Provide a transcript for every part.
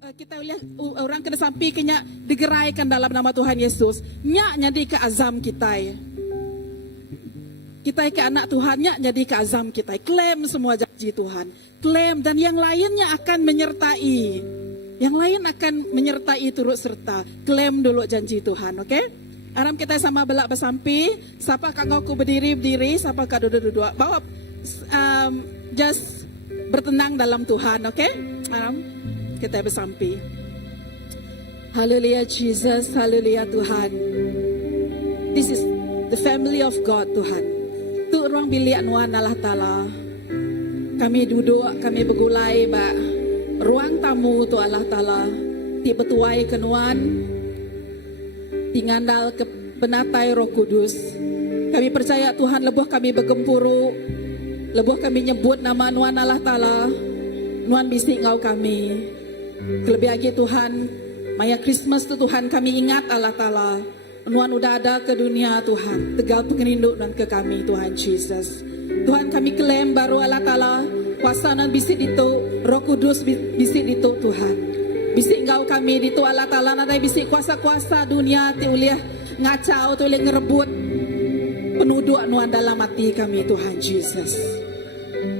kita lihat orang kena sampai kena digeraikan dalam nama Tuhan Yesus. Nyak jadi ke azam kita. Kita ke anak Tuhan, nyak jadi ke azam kita. Klaim semua janji Tuhan. Klaim dan yang lainnya akan menyertai. Yang lain akan menyertai turut serta. Klaim dulu janji Tuhan, oke? Aram kita sama belak bersampi. Siapa kau berdiri, siapa kau duduk. Bawa just bertenang dalam Tuhan, oke? Aram kita bersampi. Haleluya Jesus, haleluya Tuhan. This is the family of God Tuhan. Tu ruang bilik anuan Allah Ta'ala. Kami duduk, kami bergulai ba ruang tamu tu Allah Ta'ala. Ti betuai kenuan, ti ngandal ke penatai Roh Kudus. Kami percaya Tuhan lebuh kami bergempuru, lebuh kami nyebut nama anuan Allah Ta'ala. Nuan bisik ngau kami. Kelebih lagi Tuhan, Maya Christmas tu Tuhan kami ingat Allah Ta'ala. Nuan udah ada ke dunia Tuhan. Tegal pengerinduk dan ke kami Tuhan Jesus. Tuhan kami klaim baru Allah Ta'ala. Kuasa nan bisik itu, Roh Kudus bisik itu Tuhan. Bisik engkau kami itu Allah Ta'ala. Nadai bisik kuasa-kuasa dunia ti uliah ngacau tu uliah ngerebut penduduk nuan dalam hati kami Tuhan Jesus.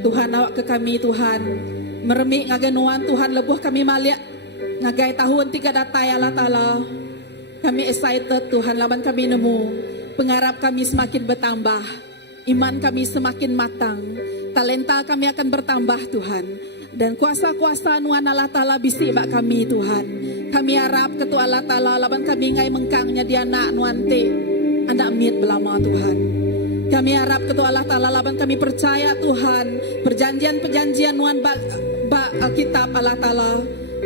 Tuhan awak ke kami Tuhan. Meremik ngagai nuan Tuhan lebuh kami maliak ngagai tahun 3 datai Allah Ta'ala. Kami excited Tuhan laban kami nemu pengharap kami semakin bertambah, iman kami semakin matang, talenta kami akan bertambah Tuhan, dan kuasa-kuasa nuan Allah Ta'ala bisik bak kami Tuhan. Kami harap ketua Allah Ta'ala laban kami ngai mengkangnya dia anak nuan te anak miet belama Tuhan. Kami harap ketua Allah Ta'ala laban kami percaya Tuhan perjanjian-perjanjian nuan bak Alkitab Allah Ta'ala.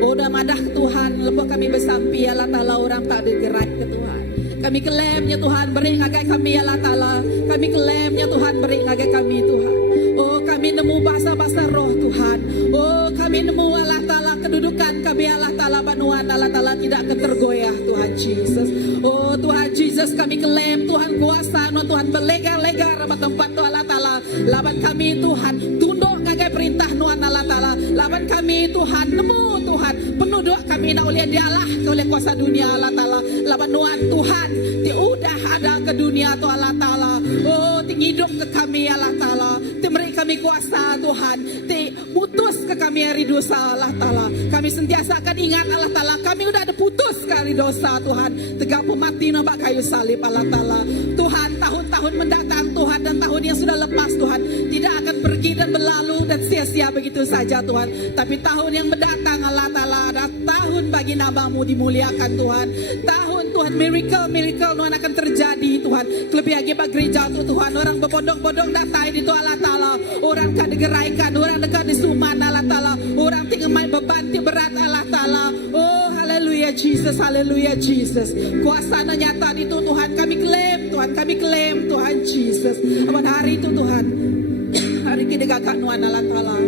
Oh dalam madah ke Tuhan, lepas kami bersampi Allah Ta'ala orang tak digerak ke Tuhan. Kami klaimnya Tuhan, beri ngagai kami Allah Ta'ala. Kami klaimnya Tuhan, beri ngagai kami Tuhan. Oh kami nemu bahasa-bahasa roh Tuhan. Oh kami nemu Allah Ta'ala kedudukan kami Allah Ta'ala banuan Allah Ta'ala tidak akan tergoyah Tuhan Jesus. Oh Tuhan Jesus kami klaim Tuhan kuasa Tuhan berlegar-legar sama tempat Tuhan Allah Ta'ala. Laban kami Tuhan tunduk ngagai perintah Tuhan Allah Ta'ala. Laban kami Tuhan nemu Tuhan penduduk kami nak oleh dialah oleh kuasa dunia Allah Ta'ala. Laban nuan Tuhan ti udah ada ke dunia tu Allah Ta'ala. Oh ti hidup ke kami Allah Ta'ala. Ti beri kami kuasa Tuhan. Ti putus ke kami hari dosa Allah Ta'ala. Kami sentiasa akan ingat Allah Ta'ala. Kami udah ada putus kali dosa Tuhan. Tegapu mati nambah kayu salib Allah Ta'ala. Tuhan tahun-tahun mendatang Tuhan dan tahun yang sudah lepas Tuhan tidak akan pergi dan berlalu dan sia-sia begitu saja Tuhan. Tapi tahun yang mendatang Allah Ta'ala ada tahun bagi namamu dimuliakan Tuhan. Tahun Tuhan miracle Tuhan akan terjadi Tuhan. Lebih lagi bagi gereja itu Tuhan. Orang berbondong-bondong datang itu Allah Ta'ala. Orang kan digeraikan, orang dekat disuman Allah Ta'ala. Orang tinggal main beban berat Allah Ta'ala. Oh haleluya Jesus, haleluya Jesus. Kuasa nyata itu Tuhan kami klaim Tuhan, kami klaim Tuhan Jesus. Aman hari itu Tuhan. Hari kita kakak nuan Allah Ta'ala.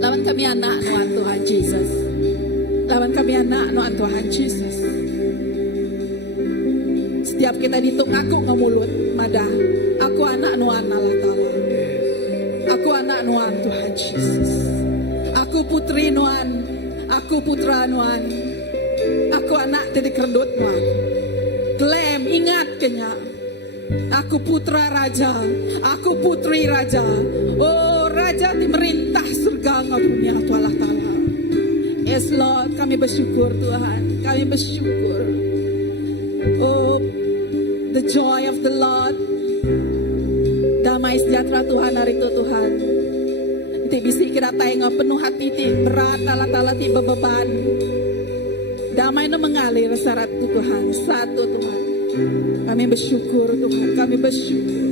Lawan kami anak nuan Tuhan Jesus. Lawan kami anak nuan Tuhan Jesus. Setiap kita ditung aku ngemulut madah. Aku anak nuan Allah Ta'ala. Aku anak nuan Tuhan Jesus. Aku putri nuan. Aku putra nuan. Aku anak dari kerendut nuan. Klaim ingat kenya. Aku putra raja. Aku putri raja. Oh raja di merintah surga ngau dunia tu Allah Ta'ala. Yes Lord kami bersyukur Tuhan. Kami bersyukur. Oh the joy of the Lord. Damai sejahtera Tuhan hari itu Tuhan. Ti bisi kita tayang penuh hati ti berat Allah Ta'ala ti beban. Damai no mengalir syarat Tuhan. Satu Tuhan. Kami bersyukur Tuhan. Kami bersyukur.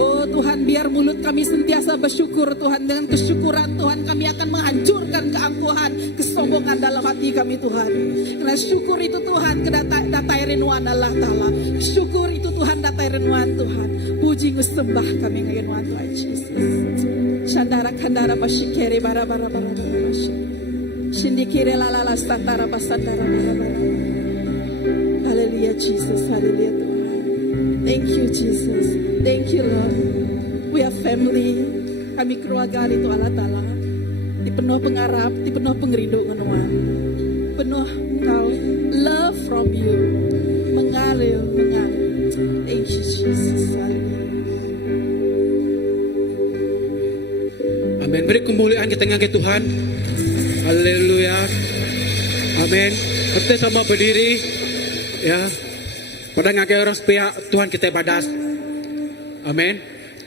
Oh Tuhan biar mulut kami sentiasa bersyukur Tuhan. Dengan kesyukuran Tuhan kami akan menghancurkan keangkuhan, kesombongan dalam hati kami Tuhan. Karena syukur itu Tuhan datai renuan Allah Ta'ala. Syukur itu Tuhan datai renuan Tuhan. Puji sembah kami renuan Tuhan Jesus. Shandara kandara pasikere bara bara bara bara. Shindikire la la la statara pasandara bara bara. Hallelujah Jesus, hallelujah Tuhan. Thank you Jesus. Thank you Lord. We are family. Kami keluarga itu Allah Ta'ala. di penuh pengarap, di penuh pengerindu ngonoan. Penuh engkau love from you. Mengalir. Thank you Jesus. Amin. Beri kemuliaan kita ngangkat Tuhan. Haleluya. Amin. Kita sama berdiri. Ya. Pada ngangkat orang pihak Tuhan kita badas. Amin.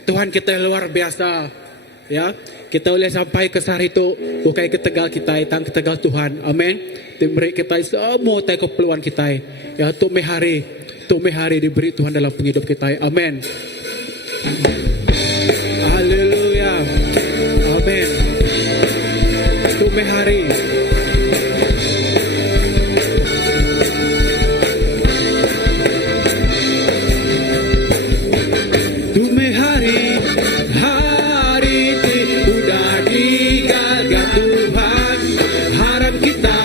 Tuhan kita luar biasa. Ya. Kita boleh sampai ke sehari itu. Bukan ke tegal kita. Tang ke tegal Tuhan. Amin. Diberi kita semua tay keperluan kita. Ya. Untuk mehari. Diberi Tuhan dalam penghidup kita. Amin. Haleluya. Amin. Untuk mehari. Udah digagal Tuhan, harap kita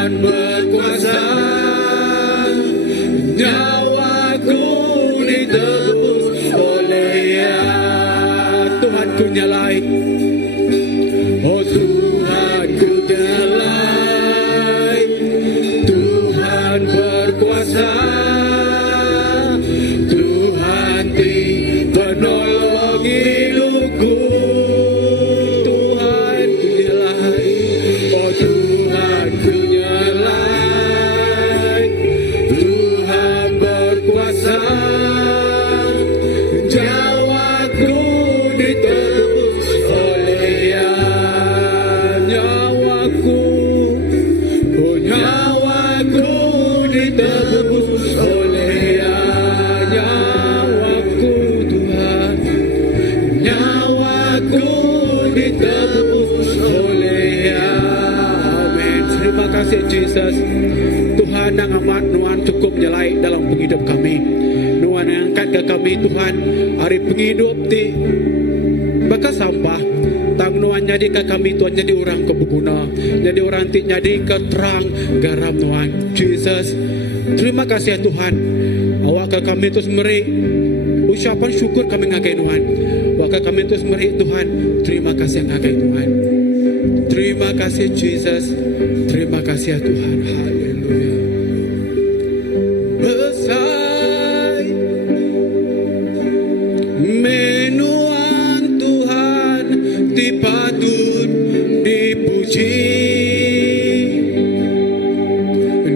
Tuhan berkuasa, nyawaku ditebus oleh Dia. Tuhan ku nyalai, oh Tuhan ku nyalai, Tuhan berkuasa, Tuhan di penolong hidupku. Tuhan ku nyalai, oh Tuhan ku nyalai, Tuhan berkuasa, nyawaku ditebus oleh Dia. Nyawaku, oh nyawaku ditebus oleh Dia. Nyawaku Tuhan, nyawaku ditebus oleh Dia. Amin. Terima kasih Jesus. Tuhan yang amat Tuhan cukup nyalai dalam penghidup kami. Tuhan yang angkat ke kami Tuhan hari penghidup di bakal sampah. Tang Tuhan jadi ke kami Tuhan jadi orang kebeguna, jadi orang ti jadi ke terang garam Tuhan. Jesus, terima kasih ya Tuhan. Awak ke kami terus meri ucapan syukur kami ngagai Tuhan. Awak ke kami terus meri Tuhan. Terima kasih ngagai Tuhan. Terima kasih Jesus. Terima kasih ya Tuhan. Haleluya. Besar menuan Tuhan dipatut dipuji.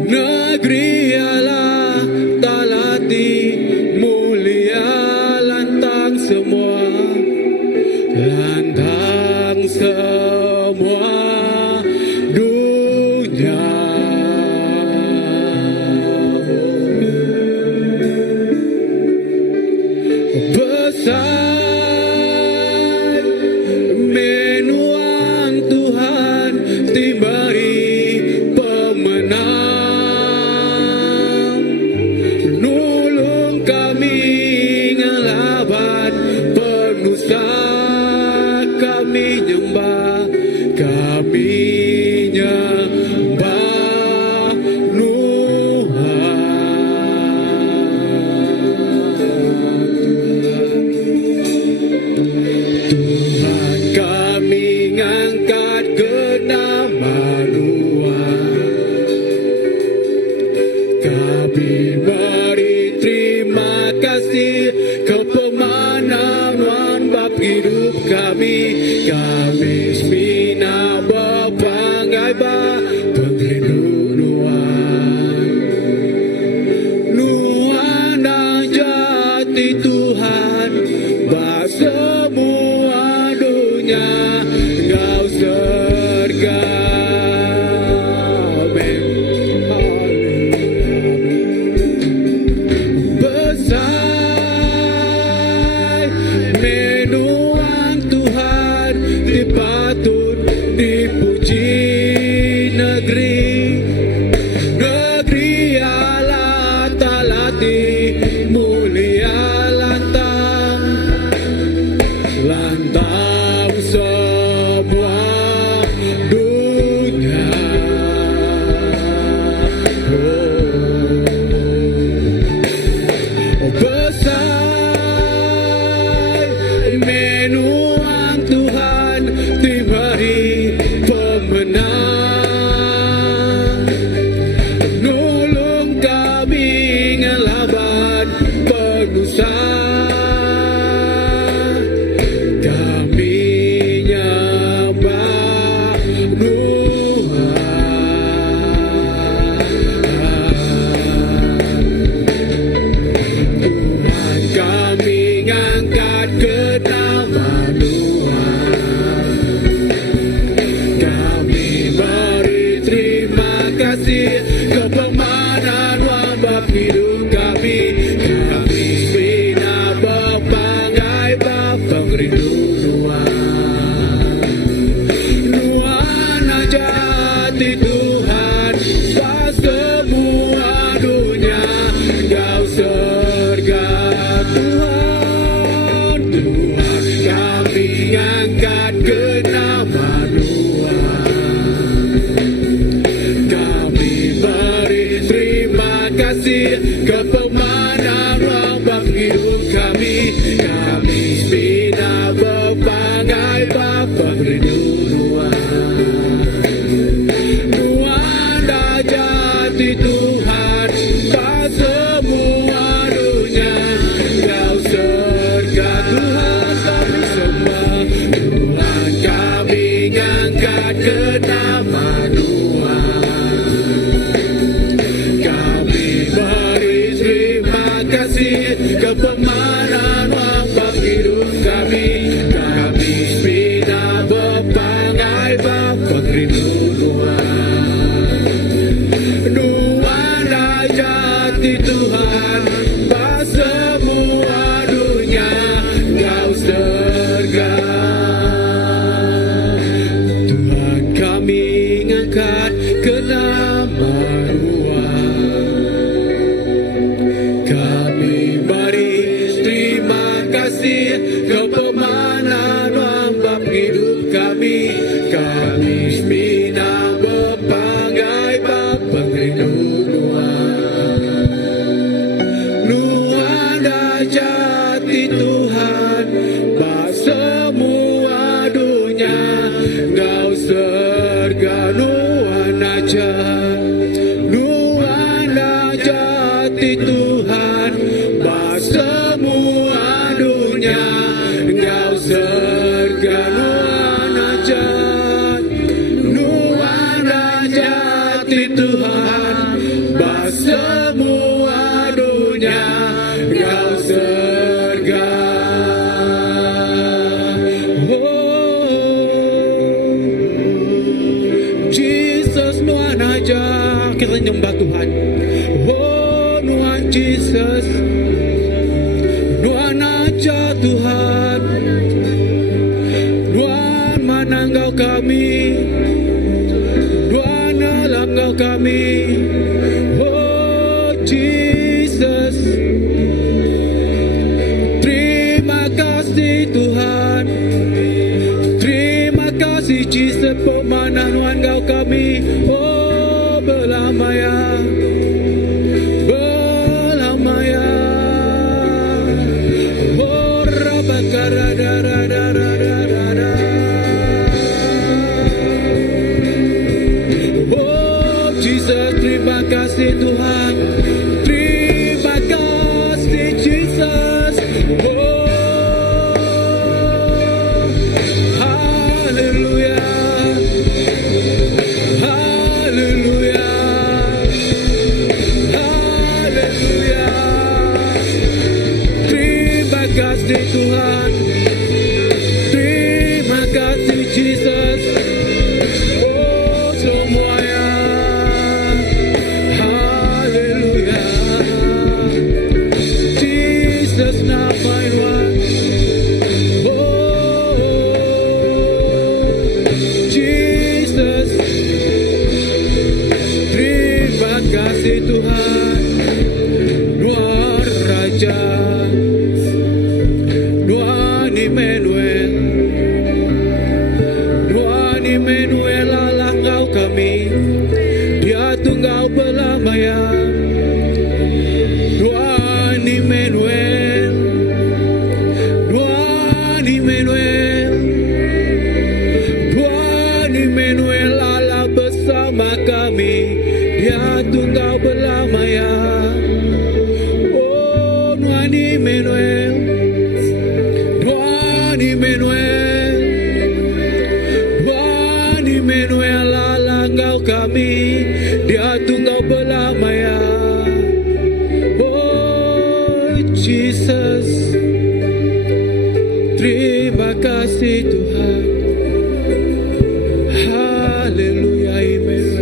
Negeri Allah talati mulia lantang semua, lantang semua dunia. Besar menuan Tuhan diberi pemenang, nulung kami ngelawan penusa, kami nyembah, kami nyembah Tuhan, kami ngangkat ke nama Tuhan. Kami beri terima kasih kepemenangan bab hidup kami. Kami semina berpangai bah penghidup Tuhan. Tuhan dan jati Tuhan, bah semua dunia Engkau surga. Amin. Besar menuan Tuhan dipatut dipuji. Negeri Allah talati mulia lantang, lantang semua dunia. Oh, besar menuan Tuhan diberi pemenang, nulung kami ngelawan penusa, kami nyembah Tuhan. Kami ngangkat ke nama Tuhan. Kami beri terima kasih kepemenangan bab hidup kami. Kami bina berpangai bab pengrindu Tuhan. Tuhan jati Tuhan, bah semua dunia Engkau surga. Tuhan, Tuhan, kami angkat ke nama Tuhan. Kami kasih kepemanan bab hidup kami. Kami bina berbagai bapa rinduan. Nuanda jati Tuhan tak semua dunia. Kau surga Tuhan kami sembah. Tuhan kami ngangkat ke nama Tuhan. Kami beri terima kasih kepemanan bab hidup kami. Kami bina berbagai bapa rinduan. Nuanda jati Tuhan pas semua dunia. Kau surga Tuhan kami ngangkat ke nama Tuhan. Kami beri terima kasih kepemanan bab hidup kami. Kami bina berbagai bapa rinduan. Nuanda jati Tuhan pas semua dunia. Kau surga nuana jati Tuhan pas semua dunia. Kau surga nuana jati Tuhan pas semua dunia. Kau surga. Jesus nuan aja kita nyembah Tuhan. Oh nuan Jesus, nuan aja Tuhan. Nuan mananggau kami, nuan alanggau kami. Oh Jesus, terima kasih Tuhan. Terima kasih Jesus pemanan engkau kami. Oh belamaya, belamaya. Oh rabakara dara dara dara. Oh Jesus terima kasih Tuhan. Terima kasih Jesus. Oh haleluya. Haleluya. Haleluya. Terima kasih Tuhan. Terima kasih Jesus. Oh semuanya. Haleluya. Jesus number one. Oh Jesus. Terima kasih Tuhan. Nuan Raja, Nuan Immanuel, Nuan Immanuel Allah engkau kami. Dia tunggal belamaya. Nuan Immanuel, Nuan Immanuel, Tuhan Immanuel Allah bersama kami. Dia tunggal belamaya. Oh Tuhan Immanuel, Tuhan Immanuel, Tuhan Immanuel Allah engkau kami. Dia tunggal belamaya. Oh Jesus, terima kasih Tuhan. Haleluya Immanuel.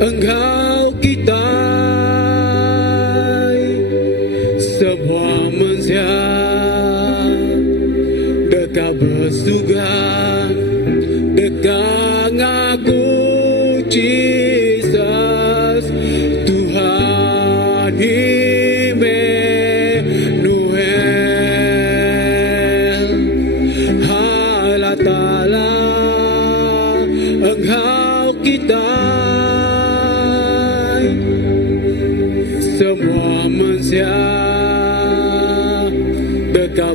Engkau kita semua manusia dekat bersugan dekat ngaku Jesus Tuhan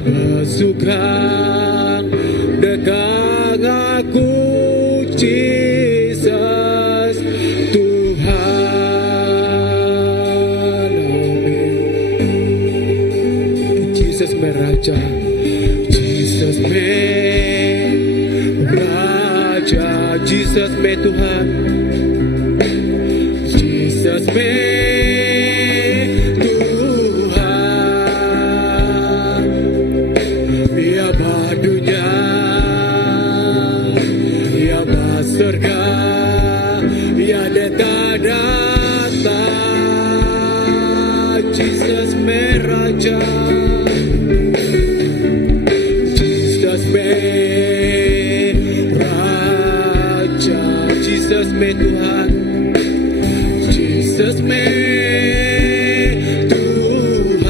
bersuka dengan aku, Jesus Tuhan. Amin. Jesus meraja, Jesus meraja, Jesus me Tuhan, Jesus me Tuhan. Ya badunya, ya basurga, ya dekat datang, Jesus meraja, Jesus meraja, Jesus me Tuhan, Jesus me Tuhan.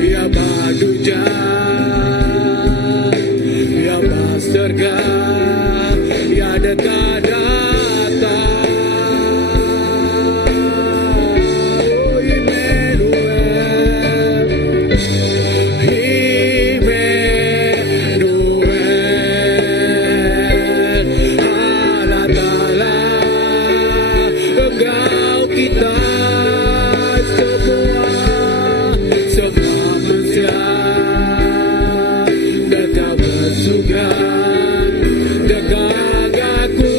Ya baduja, ya basurga, ya dekat datang. Oh, Emmanuel, Emmanuel, Allah Ta'ala, Engkau kita semua manusia, Engkau bersuka dengan aku,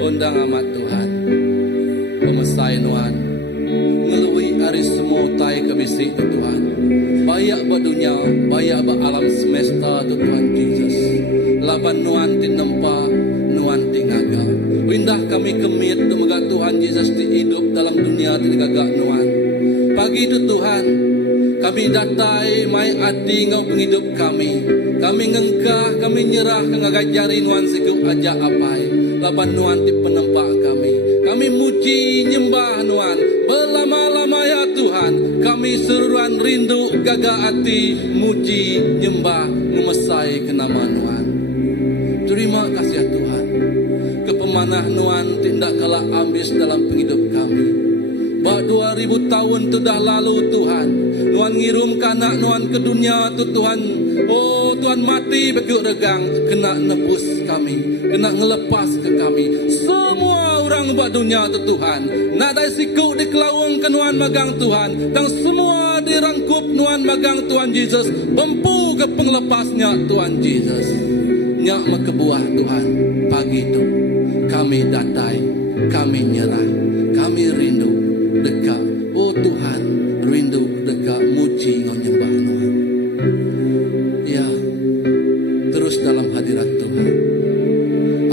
undang amat Tuhan. Pemesai Nuan, ngelui ari semua tai kabisi tu Tuhan. Bayak ba dunia, bayak ba alam semesta tu Tuhan Jesus. Laban Nuan tinempa, Nuan tingaga. Windah kami kemit dumaga Tuhan Jesus di hidup dalam dunia tingaga Nuan. Pagi itu Tuhan, kami datai mai adi ngau penghidup kami. Kami ngengkah, kami nyerah ngagajari Nuan siku aja apai. Laban Nuan di penempak kami. Kami muji nyembah Nuan. Berlama-lama ya Tuhan. Kami seruan rindu gaga hati muji nyembah ngemesai ke nama Nuan. Terima kasih ya Tuhan. Kepemanah Nuan tidak kalah ambis dalam penghidup kami. Bah 2000 tahun sudah lalu Tuhan. Nuan ngirum kanak Nuan ke dunia tu Tuhan. Oh Tuhan mati bagi regang. Kena nebus kami. Kena ngelepas ke kami. Semua orang buat dunia tu Tuhan. Nak dai siku di kelawang ke Nuan magang Tuhan. Dan semua dirangkup Nuan magang Tuhan Jesus. Bempu ke pengelepasnya Tuhan Jesus. Nyak mekebuah Tuhan. Pagi itu kami datai. Kami nyerah. Kami rindu dekat. Oh Tuhan, rindu dekat muji ngau nyembah Tuhan. Ya, terus dalam hadirat Tuhan.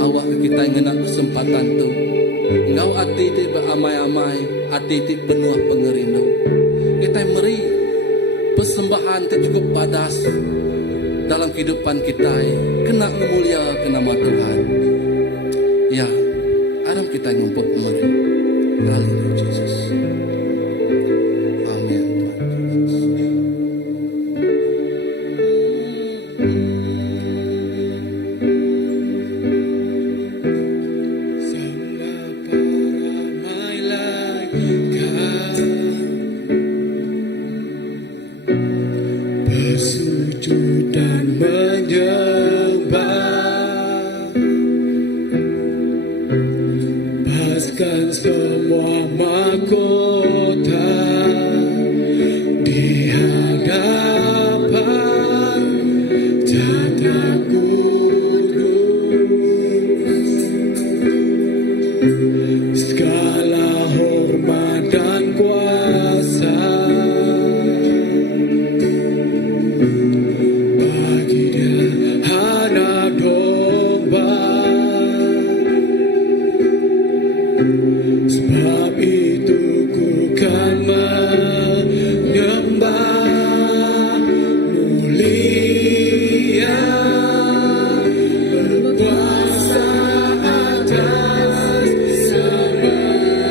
Awak ke kita yang nak kesempatan tu. Engkau hati ti beramai-amai, hati ti penuh pengerindu. Kita meri persembahan tu cukup padas dalam kehidupan kita. Kena memulia ke nama Tuhan. Ya, aram kita ngumpul meri. Haleluya Jesus. Amin Tuhan Jesus. Bersujud dan menyembah, paskan semua mahkota di hadapan tata kudus. Segala hormat dan kuasa bagi Dia anak domba. Sebab itu ku kan menyembah, mulia, berkuasa atas semesta.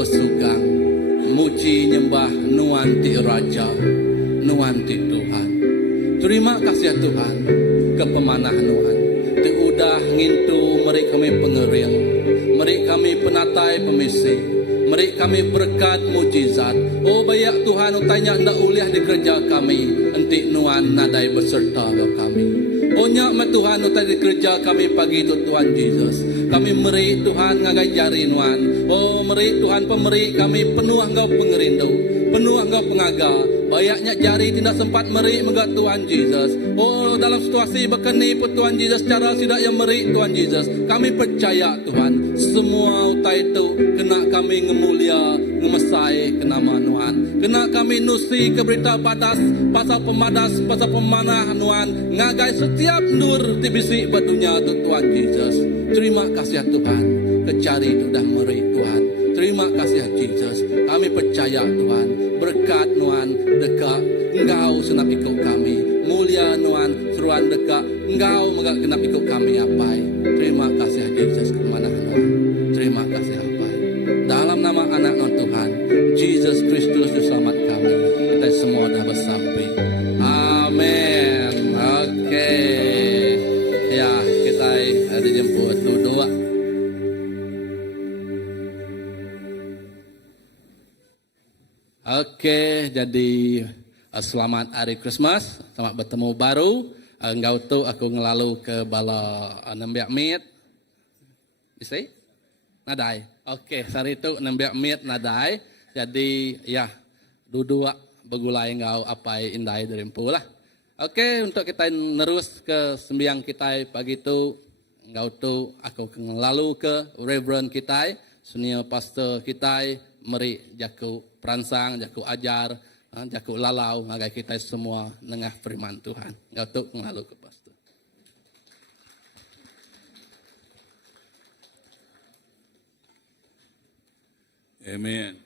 bersugang, muji nyembah nuan ti Raja, nuan ti Tuhan. Terima kasih ya Tuhan, kepemanah nuan. Ti udah ngintu meri kami pengeril, meri kami penatai pemisi, meri kami berkat mujizat. Oh banyak Tuhan tanya ndak uliah di kerja kami, enti nuan nadai beserta kami. Oh nyak Tuhan tadi kerja kami pagi itu Tuhan Yesus. Kami meri Tuhan ngagai jari nuan. Oh meri Tuhan pemeri kami penuh engkau pengerindu, penuh engkau pengaga. Banyaknya jari tidak sempat meri mengat Tuhan Yesus. Oh dalam situasi berkeni pun Tuhan Yesus cara tidak yang meri Tuhan Yesus. Kami percaya Tuhan semua utai itu kena kami ngemulia ngemesai ke nama Tuhan. Kena kami nusi ke berita padas pasal pemadas pasal pemanah Tuhan. Ngagai setiap nur di bisik badunya Tuhan Yesus. Terima kasih Tuhan. Kecari sudah meri Tuhan. Terima kasih Yesus. Kami percaya Tuhan. Berkat Tuhan dekat Engkau senap ikut kami. Mulia Tuhan seruan dekat Engkau megak kenap ikut kami apai. Terima kasih Yesus kemana Tuhan. Terima kasih apai. Dalam nama anak Tuhan Yesus Kristus selamat kami. Kita semua dah bersampai. Amin. Oke. Ya kita ada jemput doa. Oke, jadi selamat hari Christmas, selamat bertemu baru. Engkau tu aku ngelalu ke bala 6 menit. Bisa? Nadai. Oke, hari itu 6 menit nadai. Jadi ya, duduk begulai engkau apa indai dari lah. Oke, untuk kita nerus ke sembiang kita pagi itu, engkau tu aku ngelalu ke Reverend kita, senior pastor kita, meri jaku peransang, jaku ajar, jaku lalau, ngagai kita semua nengah firman Tuhan. Engkau tu ngelalu ke pastor. Amen.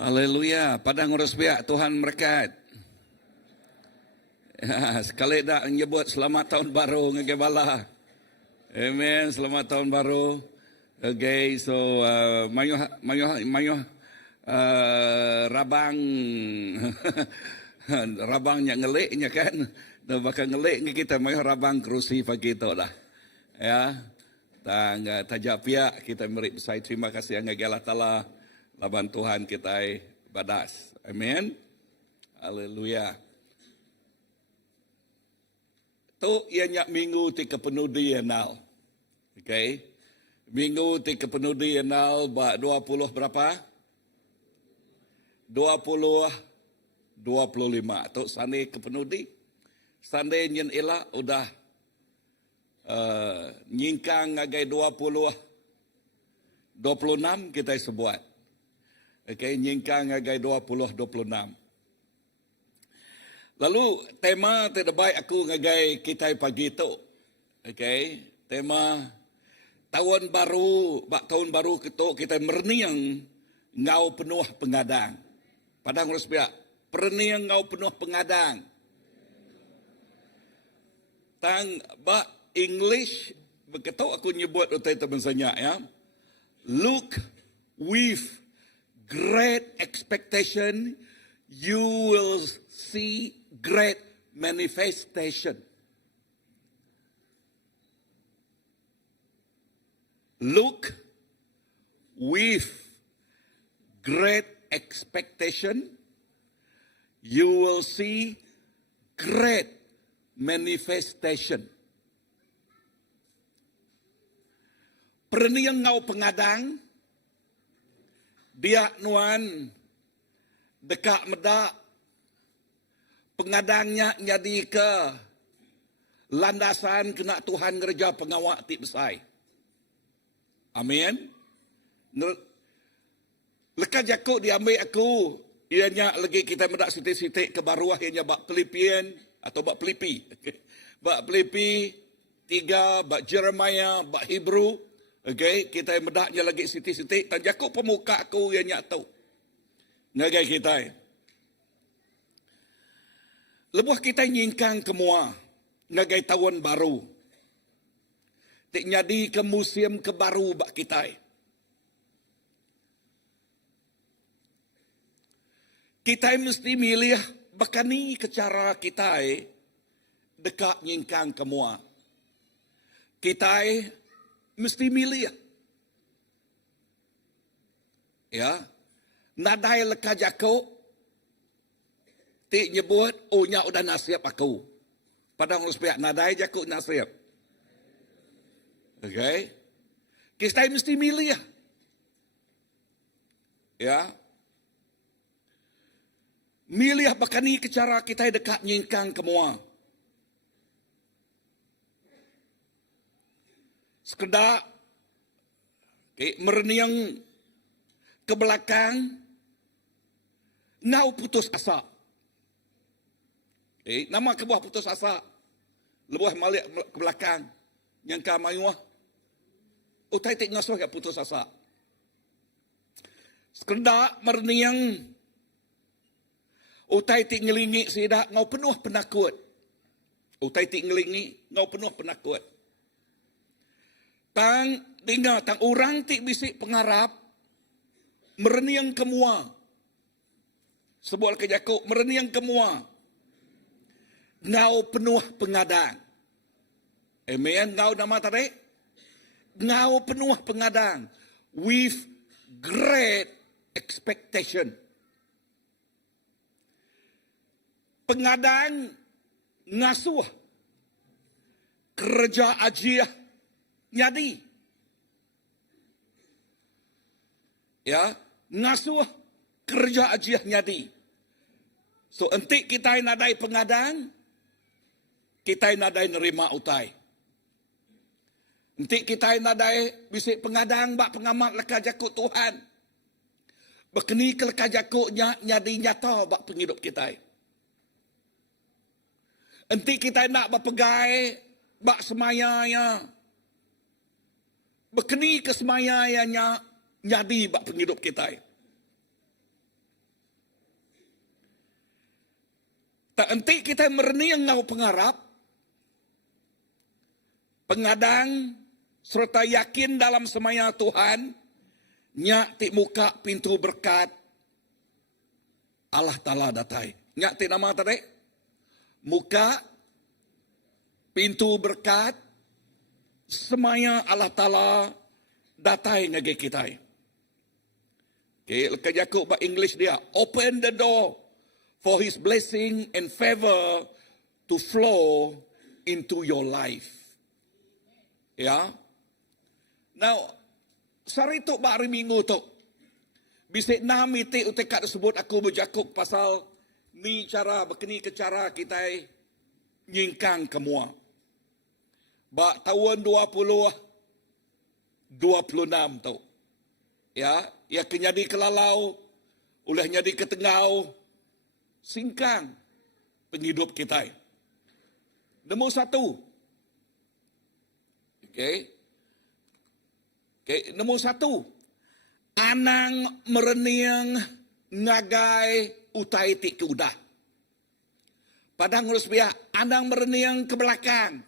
Haleluya, padang urus biak Tuhan berkat. Ya, sekali dah menyebut selamat tahun baru ngegebala. Amen, selamat tahun baru. Okay, so mayuh rabang rabangnya ngeliknya kan. Dah bakal ngelik kita mayuh rabang kerusi pagi itu dah. Ya. Tang tajak piak kita beri besar terima kasih yang Allah Taala laban Tuhan kita badas. Amen. Haleluya. Tu ianya minggu ti kepenudi enal. Okay. Minggu ti kepenudi enal 20 berapa? 25. Tu sane kepenudi. Sane nyen ila udah nyingkang ngagai 26 kita sebuat. Okay, nyingkang ngagai 26. Lalu tema terbaik aku ngagai kita pagi itu. Okay, tema tahun baru kita merniang ngau penuh pengadang. Padang urus biak, perniang ngau penuh pengadang. Tang English begitu aku nyebut utai teman-teman ya. Look with great expectation, you will see great manifestation. Look with great expectation, you will see great manifestation. Perniang ngau pengadang, dia nuan dekat medak pengadangnya jadi ke landasan kena Tuhan gereja pengawak ti besai. Amin. Lekat jakuk diambil aku, ianya lagi kita medak sitik-sitik ke baruah ianya bak Filipian atau bak Filipi. Bak Filipi 3, bak Jeremiah, bak Hebrew. Okay, kita medaknya lagi sitik-sitik. Dan jakuk pemuka aku ianya tahu. Ngagai kita. Lebuh kita nyingkang kemua ngagai tahun baru. Tik nyadi ke musim ke baru bak kita. Kita mesti milih bakani ke cara kita dekat nyingkang kemua. Kita mesti milih. Ya, nadai leka jako, tik nyebut, oh nya udah nasib aku. Padahal harus pihak nadai jako nasib. Okay. Kita mesti milih. Ya. Milih bakani ke cara kita dekat nyingkang kemua. Sekedar mereniang ke belakang, ngau putus asa. Nama kebuah putus asa. Lebuah malik ke belakang. Yang kamayuah. Utai tik ngasuh ya putus asa. Sekedar mereniang. Utai tik ngelingi sidak ngau penuh penakut. Utai tik ngelingi ngau penuh penakut. Tang dengar tang orang tik bisik pengarap mereniang kemua. Sebuah kejakuk mereniang kemua. Ngau penuh pengadang. Amen. Ngau nama tadi. Ngau penuh pengadang. With great expectation. Pengadang ngasuh. Kerja ajiah nyadi. Ya, ngasuh kerja ajiah nyadi. So entik kita nadai pengadang, kita nadai nerima utai. Entik kita nadai bisik pengadang bak pengamat leka jakuk Tuhan. Bekeni ke leka jakuknya nyadi nyata bak penghidup kita. Entik kita nak berpegai bak semayanya. Bekeni ke semayanya nyadi bak penghidup kita. Tak entik kita mereniang ngau pengarap. Pengadang serta yakin dalam semaya Tuhan. Nyak tik muka pintu berkat Allah Ta'ala datai. Nyak tik nama tadi. Muka pintu berkat semaya Allah Ta'ala datai ngage kita. Okay, leka jakuk bahasa English dia. Open the door for His blessing and favor to flow into your life. Ya. Now, sari tu hari minggu tu. Bisik nami ti utekat sebut aku berjakuk pasal ni cara bekeni ke cara kita nyingkang kemua. Bak tahun 26 tu. Ya, ia kenyadi kelalau, ulah nyadi ke tengau, singkang penghidup kita. Nombor satu. Okay. Okay, nombor satu. Anang mereniang ngagai utai tik ke udah. Padang ngurus biak, anang mereniang ke belakang.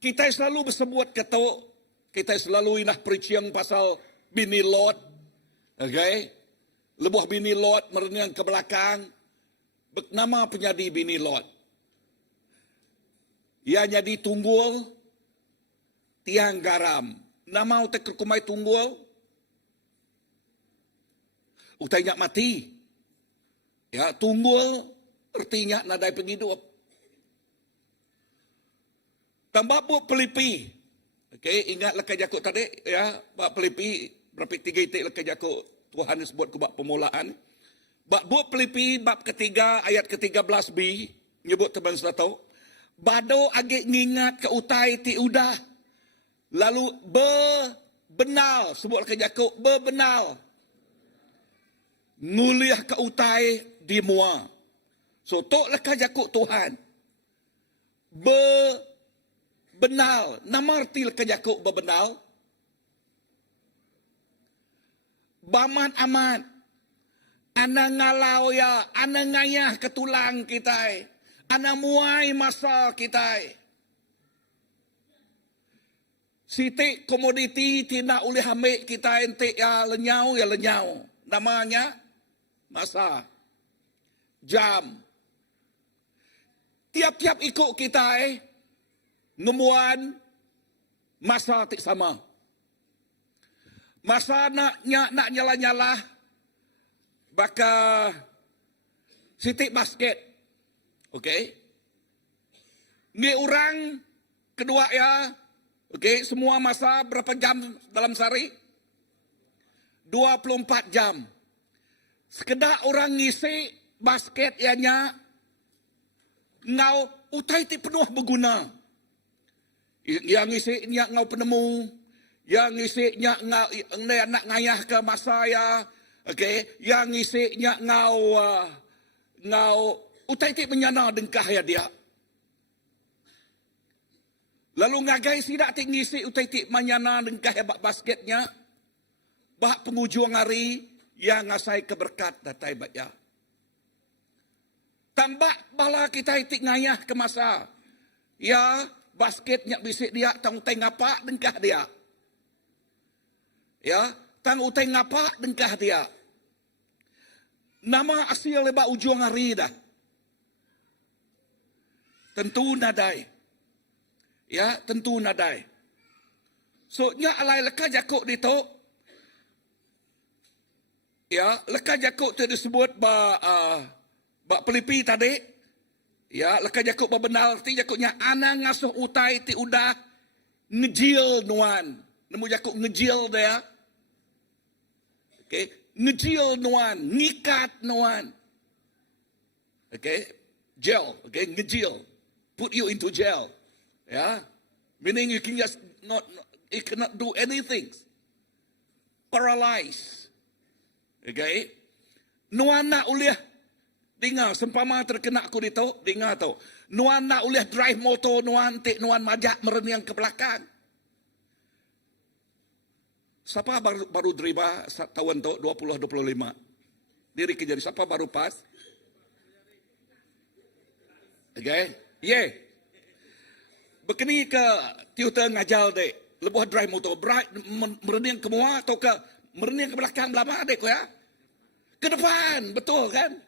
Kita selalu bersebut kata, kita selalu inah preaching pasal bini Lot. Okay? Lebuh bini Lot mereniang ke belakang. Nama penyadi bini Lot. Ia jadi tunggul, tiang garam. Nama utai kerkumai tunggul, utai nyak mati. Ya, tunggul artinya nadai penghidup. Tambah buat pelipi. Okay, ingat leka jakuk tadi, ya, buat pelipi, berapa 3 itik leka jakuk Tuhan sebut ke bab permulaan. Buat pelipi, bab ketiga, ayat ke-13b, nyebut teman sudah Bado agak ngingat ke utai ti udah. Lalu bebenal, sebut leka jakuk, bebenal. Nguliah ke utai di mua. So, tok leka jakuk Tuhan. Benal. Nama arti leka jakuk bebenal. Baman aman. Ana ngalau ya, ana ngayah ke tulang kita. Ana muai masa kita. Siti komoditi tina oleh ambil kita ente ya lenyau. Namanya masa. Jam. Tiap-tiap ikut kita ngemuan masa tik sama. Masa nak nyala-nyala baka sitik basket. Okey. Ni orang kedua ya. Okey, semua masa berapa jam dalam sehari? 24 jam. Sekedar orang ngisi basket ianya ngau utai ti penuh berguna. Yang ngisi nya ngau penemu, yang ngisi nya ngau nak ngayah ke masa ya. Okey, yang ngisi nya ngau utai ti menyana dengkah ya dia. Lalu ngagai sidak ti ngisi utai ti menyana dengkah ya basketnya. Bah penghujung hari yang ngasai keberkat datai baca. Tambah bala kita itik ngayah ke masa. Ya, basketnya bisik dia, tang utai ngapa dengkah dia. Ya, tang utai ngapa dengkah dia. Nama asil leba ujung hari dah. Tentu nadai. Ya, tentu nadai. So, nya alai leka jakuk dito. Ya, leka jakuk tu disebut bak pelipi tadi. Ya, leka jakuk bebenal ti jakuknya ana ngasuh utai ti udah ngejil nuan. Nemu jakuk ngejil dia. Okey, ngejil nuan, ngikat nuan. Okey, jail, okey, ngejil. Put you into jail. Ya. Meaning you can just you cannot do anything. Paralyzed. Okay. Nuana uliah dengar sempama terkena aku dito, dengar tu. Nuana uliah drive motor nuan nuan majak mereniang ke belakang. Siapa baru driba tahun tu 2025? Diri kejadi siapa baru pas? Okay. Yeah. Bekini ke tutor ngajar dek, lebuh drive motor, mereniang ke muat atau ke mereniang ke belakang belama dek ya? Ke depan, betul kan?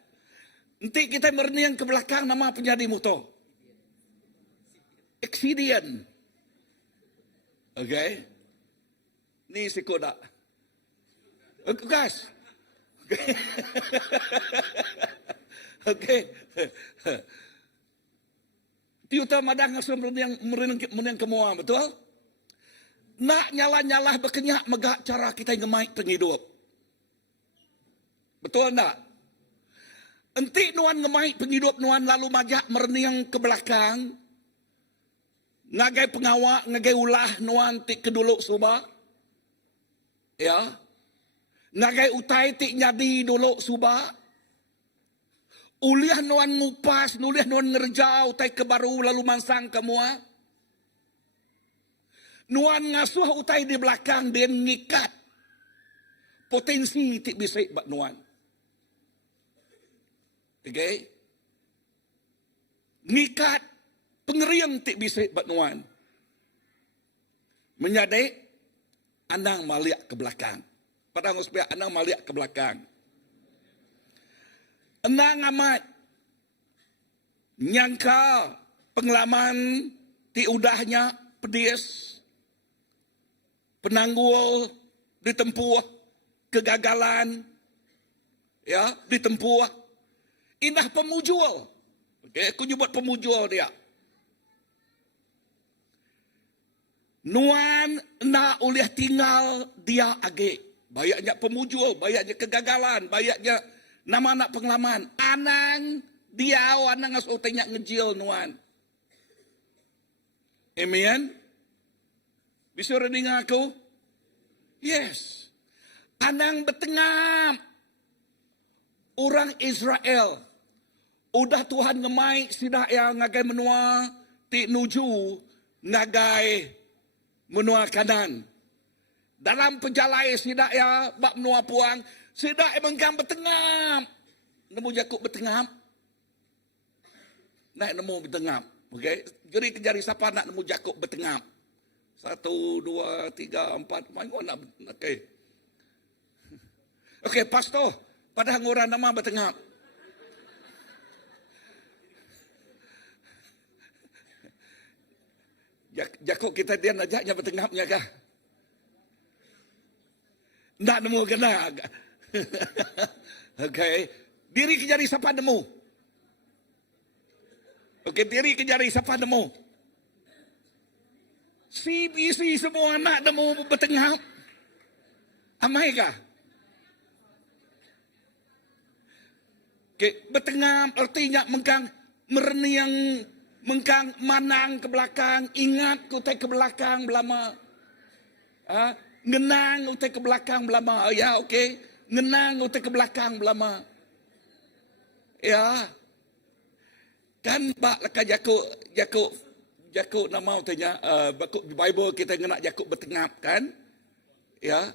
Nanti kita mereniang ke belakang nama penjadi motor. Accident. Okay. Ni si kodak. Guys. Okay. Tiuta madang asal mereniang ke mua, betul? Nak nyala-nyala berkenyak megak cara kita ngemaik penghidup. Betul tak? Enti nuan ngemaik penghidup nuan lalu majak mereniang ke belakang. Ngagai pengawak, ngagai ulah nuan tik keduluk subak. Ya. Ngagai utai tik nyadi duluk subak. Uliah nuan ngupas, nuliah nuan ngerjau, utai ke baru lalu mansang ke mua. Nuan ngasuh utai di belakang, dia ngikat. Potensi tik bisa buat nuan. Okay? Ngikat, pengeriang tik bisa buat nuan. Menyadai, anang maliak ke belakang. Padahal supaya anang maliak ke belakang. Enang amat nyangka pengalaman ti udahnya pedis penanggul ditempuh kegagalan ya ditempuh indah pemujul. Okey, aku nyebut pemujul dia. Nuan na oleh tinggal dia age. Bayaknya pemujul, bayaknya kegagalan, bayaknya nama anak pengalaman. Anang dia anang as utenya ngejil nuan. Amen. Bisa dengar aku? Yes. Anang betengam. Orang Israel. Udah Tuhan ngemai sidak yang ngagai menua ti nuju ngagai menua kanan. Dalam penjalai sidak ya bak menua puang Sidak mengkang bertengam. Nemu Yakub bertengam. Naik nemu bertengam. Okey. Jadi kejari siapa nak nemu Yakub bertengam. 1, 2, 3, 4. Mana nak? Okey. Okey, pastor. Pada orang nama bertengam. Yakub kita dia najaknya bertengapnya kah? Nak nemu kena. Okey. Diri kejari siapa nemu? Okey, diri kejari siapa nemu? CBC semua anak nemu bertengap. Amai kah? Okey, bertengap artinya mengkang mereniang, mengkang manang ke belakang, ingat kutai ke belakang belama. Ngenang utai ke belakang belama. Ya, okey. Ngenang utai ke belakang belama. Ya. Kan bak lekat Yakub nama utanya Bible kita ngenak Yakub bertengap kan? Ya.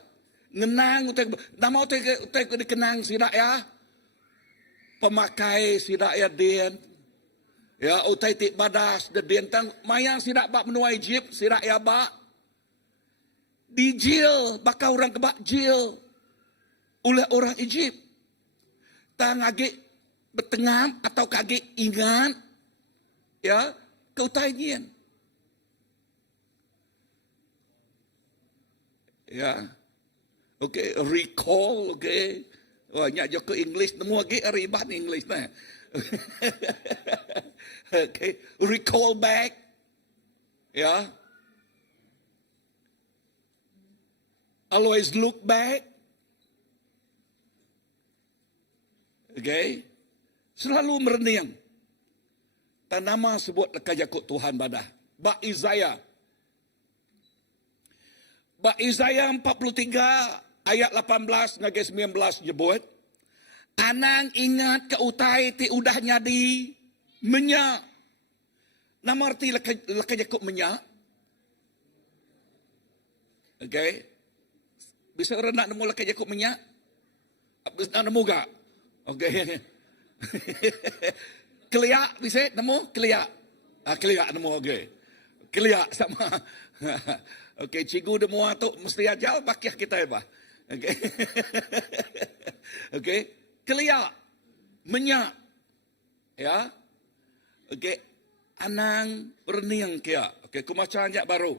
Ngenang utai nama utai dikenang sidak ya. Pemakai sidak ya den. Ya, utai tik badas de den tang mayang sidak bak menua Egypt sidak ya bak. Di jail, bakal orang kebak jail oleh orang Egypt. Tang agak bertengam atau kagak ingat, ya, kau tanyain. Ya, okay, recall, okay. Wah, nyak joko English, nemu lagi ribet English nah. Okay, recall back, ya. Always look back. Okay. Selalu mereniang. Tanama sebut lekat Yakub Tuhan badah. Bak Isaiah 43 ayat 18 ngagai 19 nyebut. Anang ingat ke utai ti udah nyadi menyak. Nama arti lekat Yakub menyak. Okay. Bisa orang nak nemu lekat Yakub menyak? Bisa nak nemu tak? Okey. Keliak bisa nemu? Keliak. Keliak nemu okey. Keliak sama. Okey, cikgu nemu tu mesti ajar bakiah kita apa? Okey. Okey. Keliak. Menyak. Ya. Okey. Anang berniang kia. Okey, aku macam ajak baru.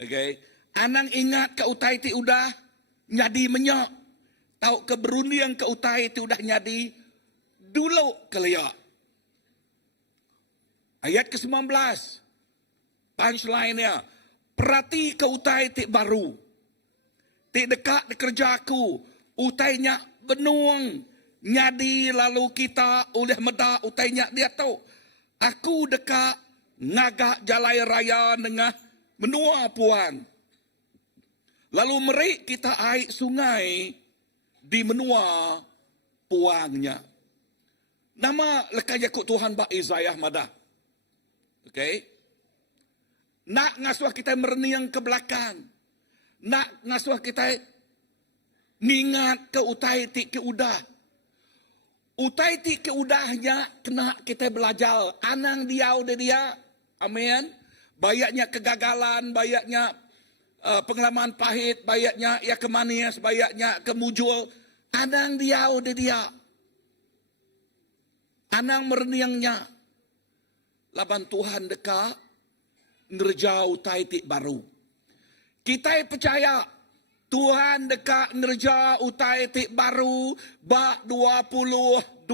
Okey. Anang ingat ke utai ti udah nyadi menyak. Tahu keberunian ke utai ti udah nyadi dulu keliak. Ayat ke-19. Punchline-nya. Perhati ke utai ti baru. Ti dekat di kerjaku. Utainya benuang. Nyadi lalu kita oleh meda utainya dia tahu. Aku dekat ngagak jalai raya dengan menua puan. Lalu merik kita air sungai di menua puangnya. Nama lekat Yakub Tuhan bak Isaiah madah. Okey. Nak ngasuh kita mereniang ke belakang. Nak ngasuh kita ngingat ke utai ti ke udah. Utai ti ke udahnya kena kita belajar. Anang diau dia. Amin. Bayaknya kegagalan, bayaknya pengalaman pahit, bayaknya ya kemanis, bayaknya kemujul. Anang diau dia. Anang mereniangnya. Laban Tuhan dekat ngerjau utai baru. Kita percaya Tuhan dekat ngerjau utai baru bak 2026.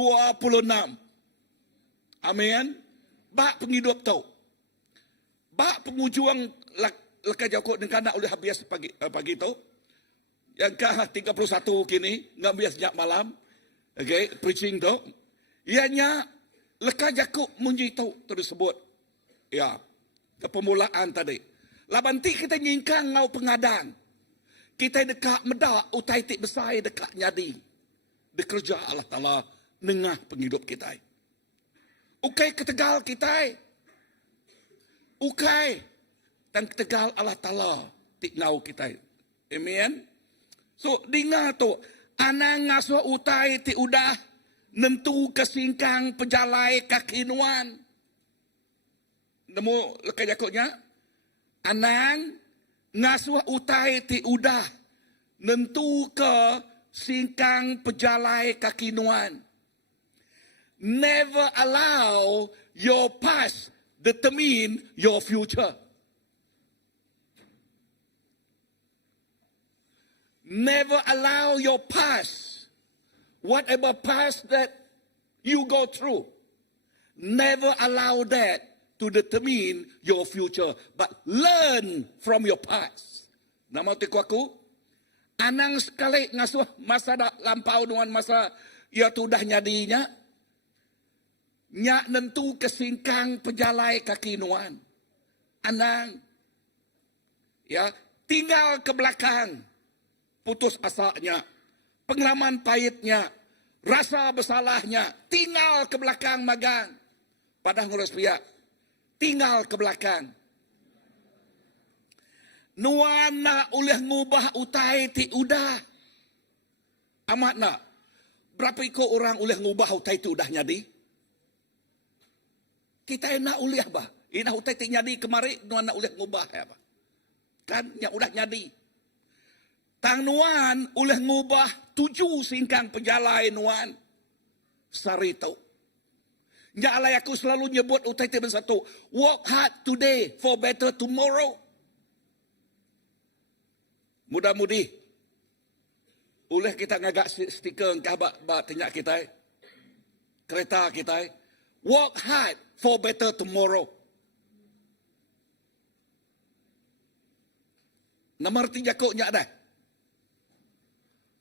Amin. Bak penghidup tu. Bak pengujuang lekat Yakub dengan nak oleh habis pagi tu. Yang ke 31 kini, ngambil sejak malam. Okay, preaching tu. Ianya lekat Yakub munji tu tersebut. Ya, kepemulaan tadi. Laban ti kita nyingkang ngau pengadang. Kita dekat medak utai tik besar dekat nyadi. Bekerja Allah Ta'ala nengah penghidup kita. Ukai ketegal kita. Ukai dan ketegal Allah Ta'ala tik ngau kita. Amen. So, dengar tu. Anang ngasuh utai ti udah nentu kesingkang pejalai kakinuan. Nemu lekai jakutnya? Anang ngasuh utai ti udah nentu ke singkang pejalai kakinuan. Never allow your past determine your future. Never allow your past, whatever past that you go through, never allow that to determine your future, but learn from your past. Nama tiku aku, anang sekali ngasuh masa lampau dengan masa ia tu dah nyadinya, nyak nentu kesingkang pejalai kaki nuan. Anang, ya tinggal ke belakang, putus asanya, pengalaman pahitnya, rasa bersalahnya, tinggal ke belakang magang. Pada ngurus pihak, tinggal ke belakang. Nuan nak uleh ngubah utai ti udah. Amat nak. Berapa ikut orang uleh ngubah utai ti udah nyadi? Kita nak uleh bah. Ina utai ti nyadi kemari, nuan nak uleh ngubah ya bah. Kan yang udah nyadi. Tang nuan uleh ngubah 7 singkang penjalai nuan. Sarito. Nyalai aku selalu nyebut utai ti satu. Work hard today for better tomorrow. Mudah-mudi. Uleh kita ngagak stiker engkau bak tenyak kita. Kereta kita. Work hard for better tomorrow. Nomor 3 koknya dah.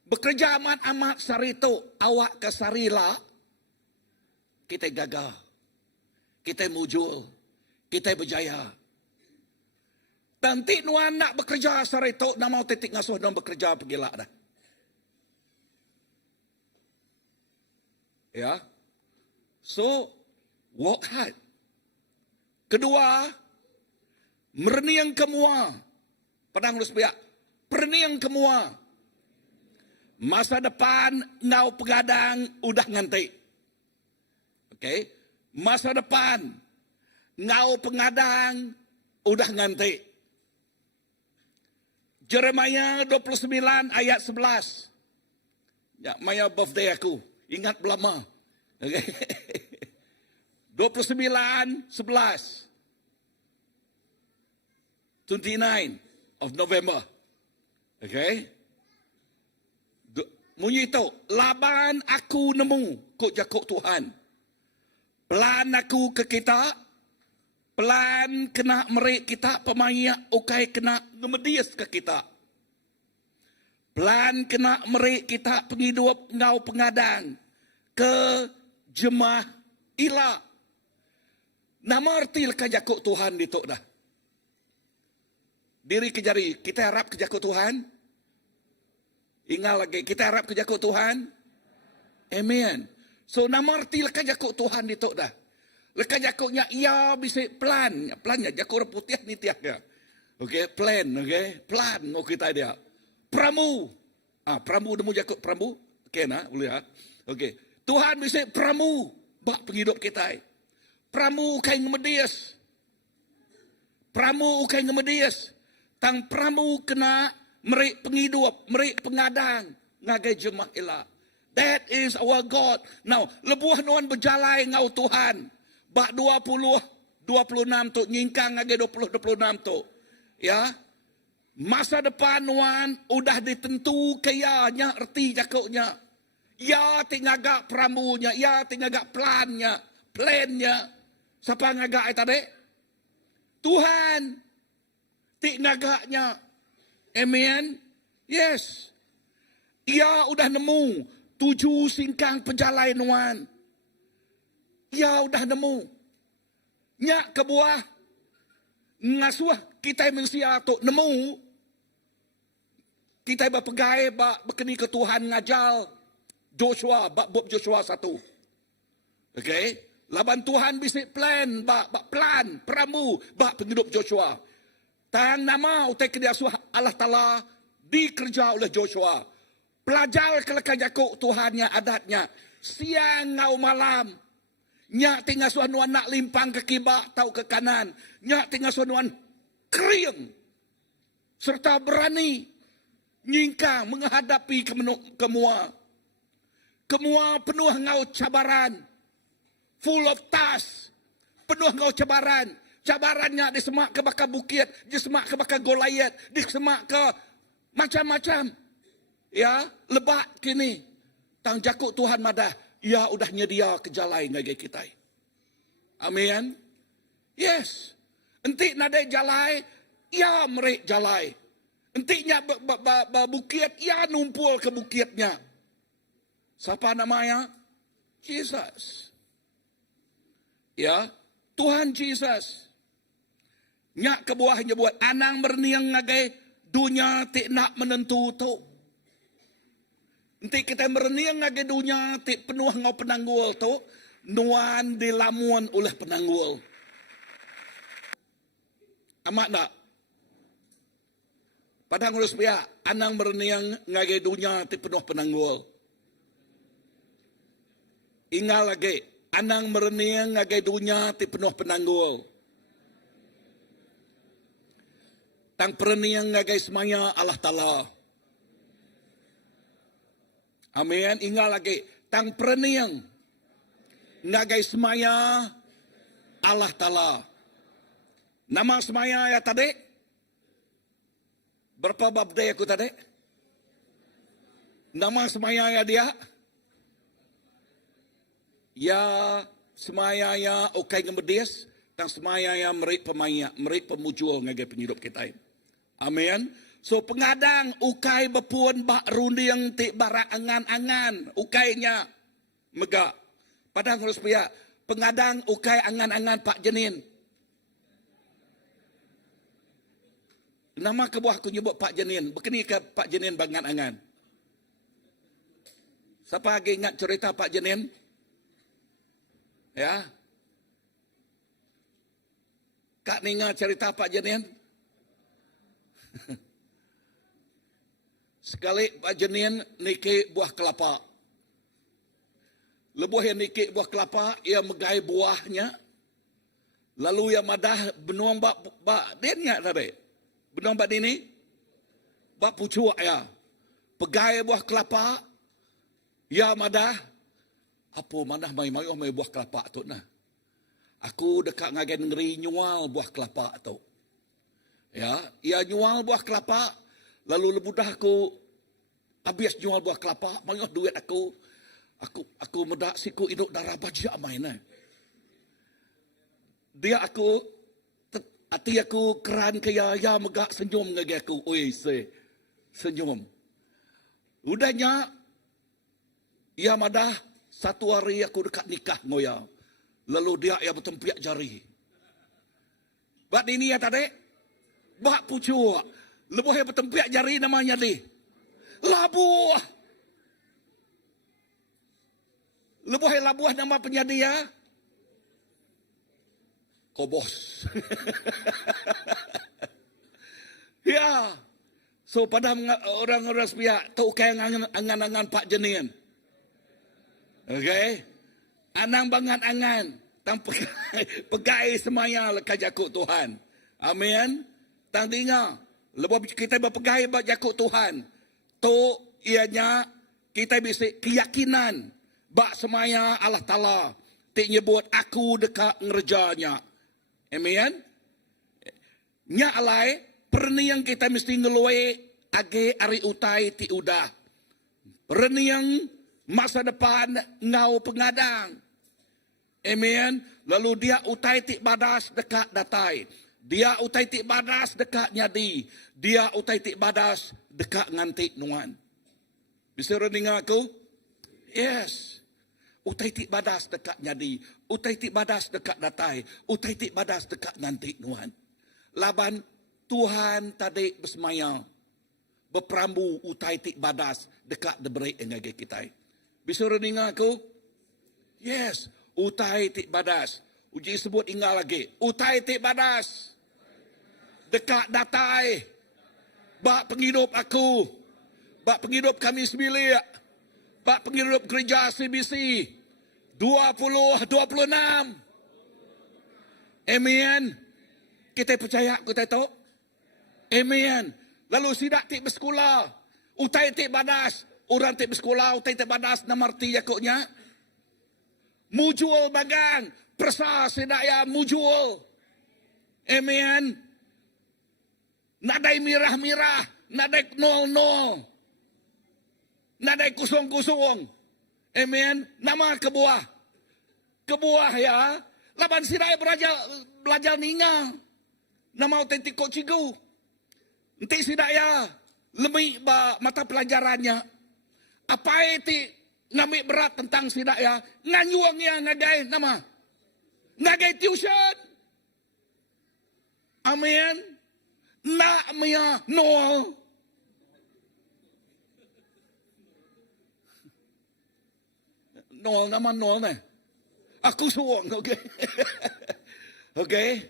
Bekerja amat sarito awak ke sarila. Kita gagal. Kita mujul. Kita berjaya. Nanti nuan nak bekerja sarito, nak mau titik ngasuh dan bekerja pergilah dah. Ya. So, work hard. Kedua, merniang kemua. Padang lus biak. Perniang kemua. Masa depan ngau pegadang udah nganti. Okay. Masa depan ngau pengadang udah nganti. Jeremiah 29 ayat 11. Ya, Maya birthday aku. Ingat belama. Okay. 29, 11. 29 of November. Okay. Munyi itu, laban aku nemu kok jakuk Tuhan. Pelan aku ke kita, pelan kena merik kita, pemayak ukai kena ngemedias ke kita. Pelan kena merik kita penghidup ngau pengadang ke jemaah ila. Nama arti ke jakuk Tuhan itu dah. Diri ke jari, kita harap ke jakuk Tuhan. Ingat lagi, kita harap ke jakuk Tuhan. Amen. So, nama arti leka jakuk Tuhan itu dah. Leka jakuknya, ia bisa plan. Plannya, jakuk orang putih ni tiak dia. Okay, plan, okay. Plan, oh kita dia. Pramu. Pramu, nemu jakuk pramu. Okay, nah, boleh ha. Okay. Tuhan bisa pramu. Bak penghidup kita. Pramu kain ngemedias. Pramu kain ngemedias. Tang pramu kena merik penghidup, merik pengadang, ngagai jemaah ilah. That is our God. Now, lebuah nuan berjalai ngau Tuhan. Bak 26 tu, nyingkang ngagai 26 tu. Ya. Masa depan nuan udah ditentu kayanya, erti jakuknya. Ya tingagak pramunya, ya tingagak plannya, Siapa ngagak tadi? Tuhan. Tingagaknya. Amen. Yes. Ia udah nemu 7 singkang penjalai nuan. Ia udah nemu. Nyak ke buah. Ngasuh kita manusia tu nemu. Kita berpegai berkeni ke Tuhan ngajal Joshua, bab Joshua 1. Okay. Laban Tuhan bisa plan, plan, pramu, penghidup Joshua. Tang nama utai kerja Allah Ta'ala dikerja oleh Joshua. Pelajar kelakar jakuk Tuhannya adatnya. Siang ngau malam. Nyak tinggal suanuan nak limpang ke kibak tau ke kanan. Nyak tinggal suanuan kering. Serta berani. Nyingkang menghadapi kemua. Kemua penuh ngau cabaran. Full of task. Penuh ngau cabaran. Cabarannya disemak ke bakal bukit. Disemak ke bakal Goliat. Disemak ke macam-macam. Ya, lebat kini. Tang jakuk Tuhan madah. Ya udah nyedia ke jalai ngagi kita. Amin. Yes. Entik nadai jalai. Ya merik jalai. Entiknya bukit. Ya numpul ke bukitnya. Siapa namanya? Jesus. Ya. Tuhan Jesus. Nyak kebuahnya buat. Anang berniang ngagai. Dunia tik nak menentu tu. Nanti kita berniang ngagai dunia tik penuh ngau penanggul tu. Nuan dilamuan oleh penanggul. Amat tak? Padang urus pihak. Anang berniang ngagai dunia tik penuh penanggul. Ingat lagi. Anang berniang ngagai dunia tik penuh penanggul. Tang perniang ngagai semaya Allah Ta'ala. Amin. Ingat lagi. Tang perniang ngagai semaya Allah Ta'ala. Nama semaya ya tadi? Berapa bab dia aku tadi? Nama semaya ya dia? Ya semaya ya okai ngemedis. Tang semaya ya merik pemaya. Merik pemujul ngagai penhidup kita. Amin. So pengadang ukai berpuan bak rundiang tik barak angan-angan. Ukainya megak. Padang harus pihak. Pengadang ukai angan-angan Pak Jenin. Nama kebuah aku nyebut Pak Jenin. Begini ke Pak Jenin bangan-angan. Siapa lagi ingat cerita Pak Jenin? Ya. Kak Ninga cerita Pak Jenin? Sekali Pak Jenin niki buah kelapa. Lebuh yang niki buah kelapa, ia megai buahnya. Lalu ia madah benuang bak dennya tadi. Benuang bak dini. Bak pucuk ya. Pegai buah kelapa. Ya madah. Apa madah mai buah kelapa tu nah. Aku dekat ngagai negeri nyual buah kelapa tu. Ya, ia nyual buah kelapa. Lalu lebudah aku habis jual buah kelapa, mangah duit aku medak siku hidup darah baja main. Dia aku hati aku keran kaya ya megak senyum ngagi aku. Oi senyum. Udahnya ia madah satu hari aku dekat nikah ngoya. Lalu dia ia bertempiak jari. Bak ini ya tadi. Bak pucuk. Lebuh yang bertempiak jari namanya di. Labuh. Lebuh yang labuh nama penyedia. Kobos. Ya. So pada orang-orang sepihak. Tuk kaya angan-angan Pak Jenin. Okay. Anang bangan-angan. Tang pegai semaya lekas jakut Tuhan. Amin. Tang tinggal. Lepas kita berpegai jakut Tuhan. Tu ianya kita bisa keyakinan. Bak semaya Allah Ta'ala. Tik nyebut aku dekat ngerjanya. Amin. Nya alai. Perniang kita mesti ngelui. Age ari utai ti udah. Perniang masa depan ngau pengadang. Amin. Lalu dia utai tik badas dekat datai. Dia utai tik badas dekat nyadi. Dia utai tik badas dekat ngantik nuan. Bisa renang aku? Yes. Utai tik badas dekat nyadi. Utai tik badas dekat datai. Utai tik badas dekat ngantik nuan. Laban Tuhan tadi bersemaya. Berperambu utai tik badas dekat deberi engage kita. Bisa renang aku? Yes. Utai tik badas. Uji sebut ingat lagi. Utai tik badas. Dekat datai. Bak penghidup aku. Bak penghidup kami semilik. Bak penghidup gereja CBC 2026. Amen. Kita percaya, kita tahu. Amen. Lalu sidak tik bersekolah. Utai tik badas. Orang tik bersekolah, utai tik badas. Nama arti jakuknya. Mujul bagang. Persa sidak ya mujul. Amen. Nadai mirah-mirah. Nadai nol-nol. Nadai kusung-kusung. Amen. Nama kebuah. Kebuah ya. Laban sidak belajar ninga. Nama otentik kok cigu. Nanti sidak ya. Lemik ba mata pelajarannya. Apa itu ngambil berat tentang sidak ya. Nganyuang ya ngagai nama. Ngagai tuition. Amin. Nak mia nol. Nol nama nol nih. Aku suwong, okay. Okay.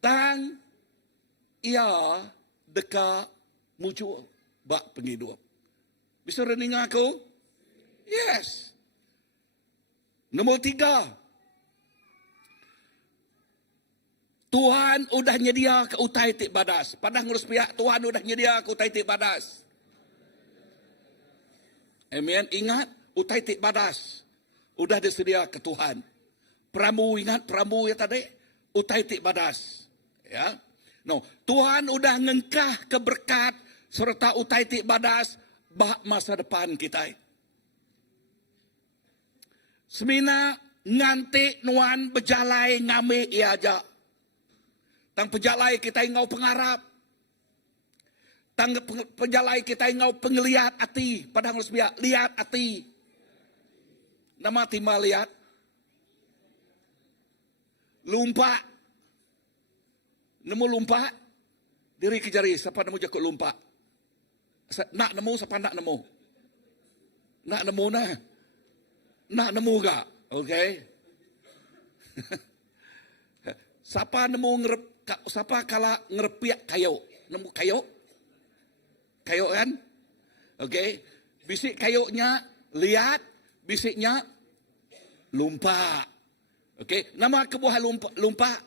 Tang ia deka muncul bak penghidup. Bisa rening aku? Yes. Nombor 3. Tuhan udah nyedia ke utai tik badas. Padang ngurus pihak Tuhan udah nyedia ke utai tik badas. Amen. Ingat utai tik badas. Udah disedia ke Tuhan. Pramu ingat pramu ya tadi? Utai tik badas. Ya. No, Tuhan udah ngengkah keberkat serta utai tik badas bak masa depan kita. Semina ngantik nuan berjalai ngame ia aja. Tang pejalai kita ngau pengarap. Tang pejalai kita ngau pengeliat hati. Padang harus biak lihat hati. Nama timah lihat. Lumpak. Nemu lumpak. Diri kejari. Siapa nemu jakut lumpak? Nak nemu, siapa nak nemu? Nak nemu nah. Nak nemu gak? Okay. Siapa nemu siapa kala ngerepiak kayu? Nemu kayu? Kayu kan? Okay. Bisik kayunya lihat. Bisiknya lumpak. Okay. Nama kebuah lumpak.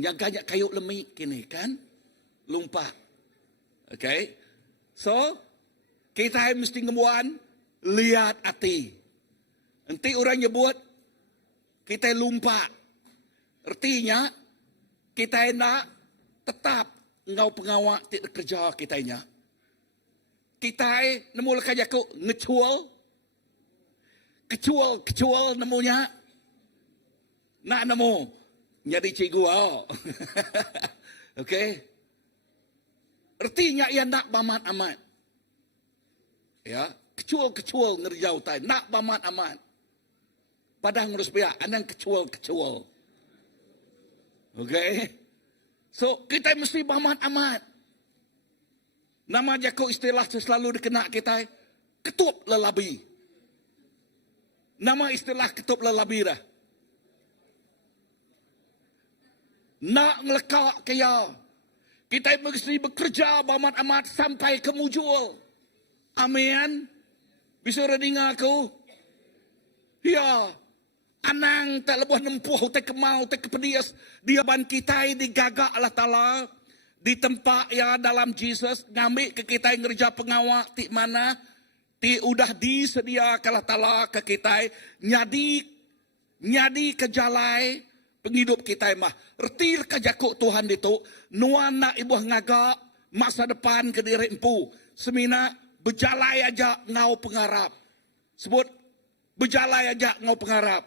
Nyaganya kayu lemik kini kan? Lumpak. Okay. So, kita mesti ngemuan lihat hati. Nanti orang nyebut kita lumpak. Artinya kita nak tetap ngau pengawak tidak kerja kitanya. Kita nemu lekat jakuk ngecual. Kecual nemunya. Nak nemu. Jadi cikgu. Oh. Okay. Artinya ia nak bamat amat. Ya. Kecual ngerjau tay. Nak bamat amat. Padang ngurus pihak. Anang kecual. Okay. So kita mesti bamat amat. Nama jakuk istilah selalu dikena kita. Ketup lelabi. Nama istilah ketup lelabi dah. Nak ngelekak kaya. Kita mesti bekerja bamat amat sampai ke mujul. Amin. Bisa rening aku? Ya. Anang tak lebuh nempuh, tak kemau, tak kepedias. Dia ban kita digagak Allah Ta'ala. Di tempat ya dalam Jesus ngambil ke kita yang ngerja pengawak ti mana ti udah disedia Allah Ta'ala ke kita nyadi kejalai penghidup kita mah erti ka jakuk Tuhan itu nuan nak ibu ngagak masa depan ke diri empu semina berjalai aja ngau pengharap sebut berjalai aja ngau pengharap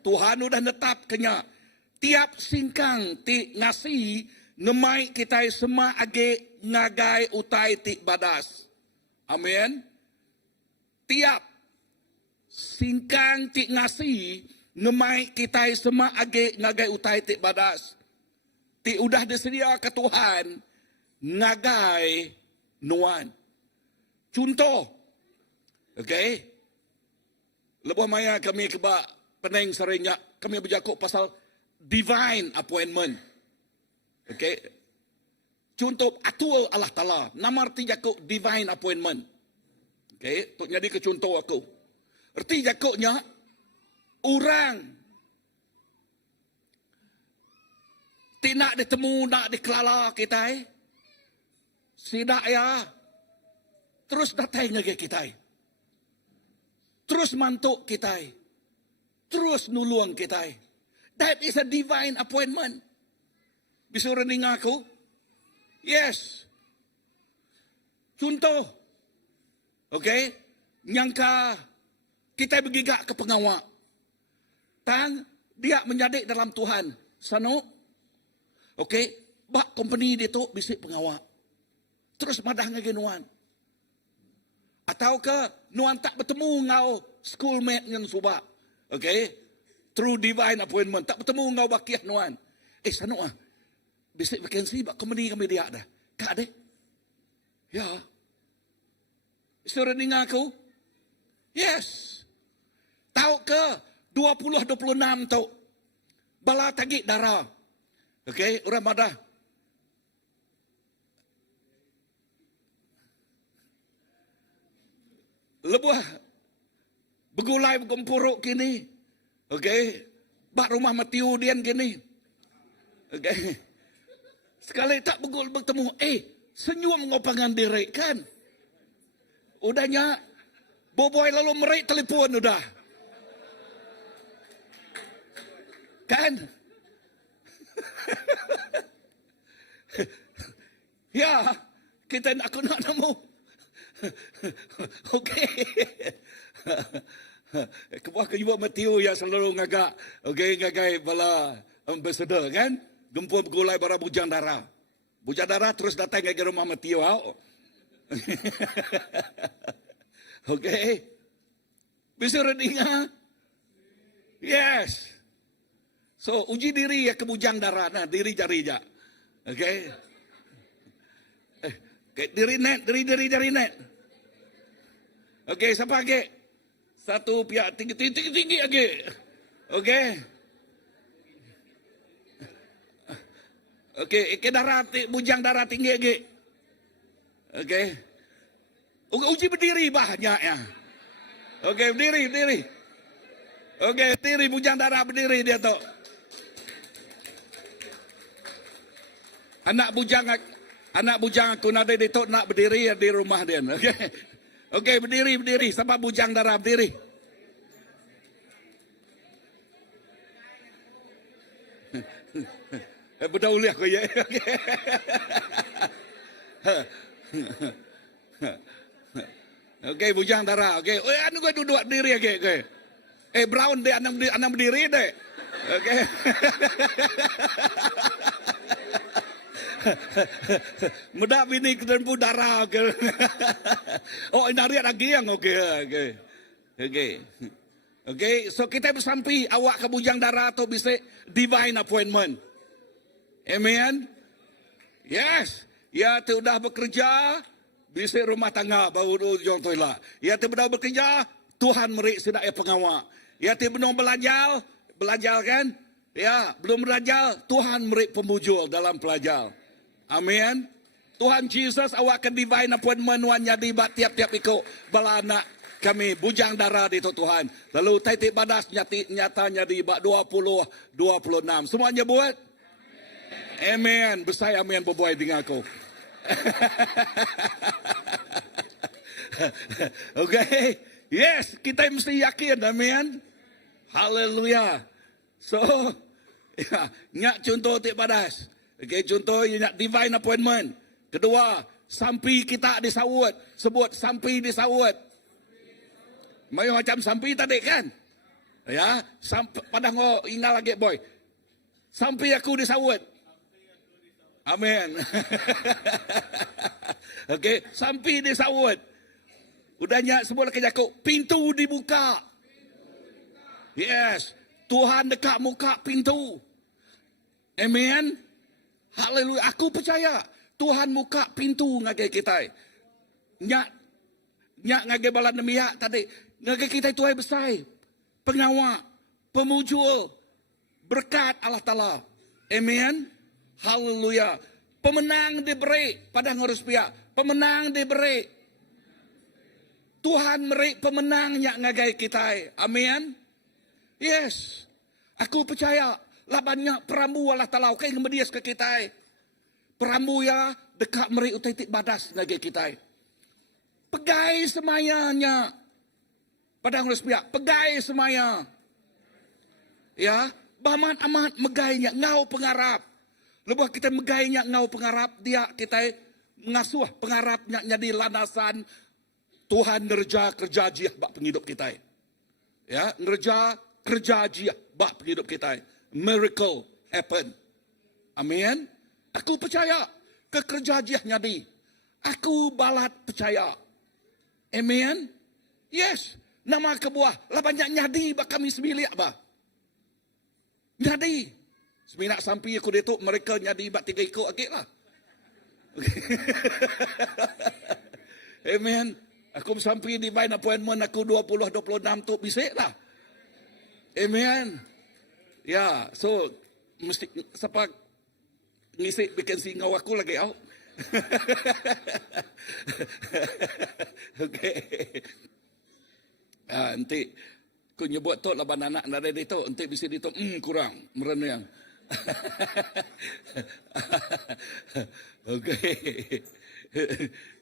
Tuhan udah netap kenya tiap singkang ti ngasih ngemai kita semua age ngagai utai ti badas. Amin. Tiap singkang ti ngasih ngemai kita semua age ngagai utai ti badas. Ti udah disedia ke Tuhan ngagai nuan. Contoh. Okay. Lepas maya kami keba peneng seringnya kami berjakuk pasal divine appointment. Okay. contoh atul Allah Ta'ala. Nama arti jakuk divine appointment. Okay, untuk jadi ke contoh aku. Arti jakuknya, orang tidak ditemu, nak dikelala kita. Sidak ya. Terus datang lagi kita. Terus mantuk kita. Terus nulung kita. That is a divine appointment. Bisa rening aku? Yes. Contoh. Okay? Nyangka kita bergigak ke pengawal. Tang, dia menjadi dalam Tuhan. Sano? Okay? Bak company dia tu bisik pengawal. Terus madah ngagi nuan. Atau ke nuan tak bertemu ngau schoolmate yang subak. Okay? Through divine appointment. Tak bertemu ngau bakiah nuan. Sano ah. Bisik vacancy bak company kami dia dah. Kak deh. Ya. Suruh dengar aku? Yes. Tahu ke 20-26 tu. Bala tagik darah. Okay, orang madah. Lebuah begulai bergempuruk kini. Okay. Bak rumah matiu dian kini. Okay. Sekali tak begul bertemu. Senyum ngopangan diri kan. Udahnya. Boboy lalu merik telefon udah. Kan? Ya. Kita nak nemu. Okey. Kebuah kejual Matiu yang selalu ngagak. Okey, ngagai bala ambassador kan? Gempur bergulai bara bujang darah. Bujang darah terus datang ke rumah Matiu. Okey. Bisa dengar? Yes. So, uji diri ya ke bujang darah. Nah, diri jari je. Okey. Diri net. Okey, siapa lagi? Satu pihak tinggi lagi. Okey. Okey, darah bujang darah tinggi lagi. Okey. Uji berdiri banyaknya. Okey, berdiri. Okey, berdiri bujang darah berdiri dia tu. Anak bujang aku nada dia tu nak berdiri di rumah dia. Okey. Okey, berdiri. Siapa bujang darah berdiri? Berdauliah kau ya. Okey, bujang darah. Okey. Anu kau duduk berdiri okey. Brown dia anak berdiri deh. Okey. Mudah bini dan darah. Oh, nariat lagi yang okey. So kita bersampai awak ke bujang darah atau bisa divine appointment. Amen. Yes. Ya, tu dah bekerja, bisa rumah tangga baru ujung toilet. Ya, tu dah bekerja, Tuhan merik sedak ya pengawal. Ya, tu belum belajar kan? Ya, belum belajar, Tuhan merik pemujul dalam pelajar. Amin. Tuhan Yesus awak ke divine appointment wan jadi tiap-tiap ikut bala anak kami bujang darah di Tuhan. Lalu titik badas nyatanya di 20-26. Semuanya buat? Amen. Besar amin berbuat dengan aku. Okay. Yes, kita mesti yakin. Amin. Haleluya. So, ya, nyak contoh titik badas. Okay, contoh nyak divine appointment. Kedua, sampai kita disawut. Sebut sampai disawut. Macam sampai tadi kan? Ya, pada ngo ingat lagi boy. Sampai aku disawut. Amin. Okey, sampai disawut. Udahnya sebut ke Yakub, pintu dibuka. Yes, Tuhan dekat muka pintu. Amin. Haleluya. Aku percaya Tuhan muka pintu ngagai kita. Nyak ngagai balan demiak tadi. Ngagai kita itu besar. Pengawal, pemujul, berkat Allah Ta'ala. Amin. Haleluya. Pemenang diberi pada ngurus pihak. Pemenang diberi. Tuhan beri pemenangnya ngagai kita. Amin. Yes. Aku percaya. Labannya perambu Allah Ta'ala. Kaya ngembedias ke kita. Perambu ya dekat meri utai tik badas ngagai kita. Pegai semayanya. Pada ngurus pihak. Pegai semaya. Ya. Baman amat megainya. Ngau pengarap. Lepas kita megainya ngau pengarap, dia kita ngasuh pengarapnya jadi landasan Tuhan ngerja kerja jiah bak penghidup kita. Ya, ngerja kerja jiah bak penghidup kita. Miracle happen. Amin. Aku percaya ke kerja jiah nyadi. Aku balat percaya. Amin. Yes. Nama kebuah lah banyak nyadi bak kami sembilik bah. Nyadi. Seminak sampai aku detuk mereka nyadi ibat 3 ekor agak lah. Amen. Aku sampai di main appointment aku 20-26 tu bisik lah. Amen. Ya, so mesti siapa ngisi bikin singau aku lagi au. Okey. Nanti aku nyebut tu laban anak dari itu, nanti bisa ditu kurang merenang. Okay.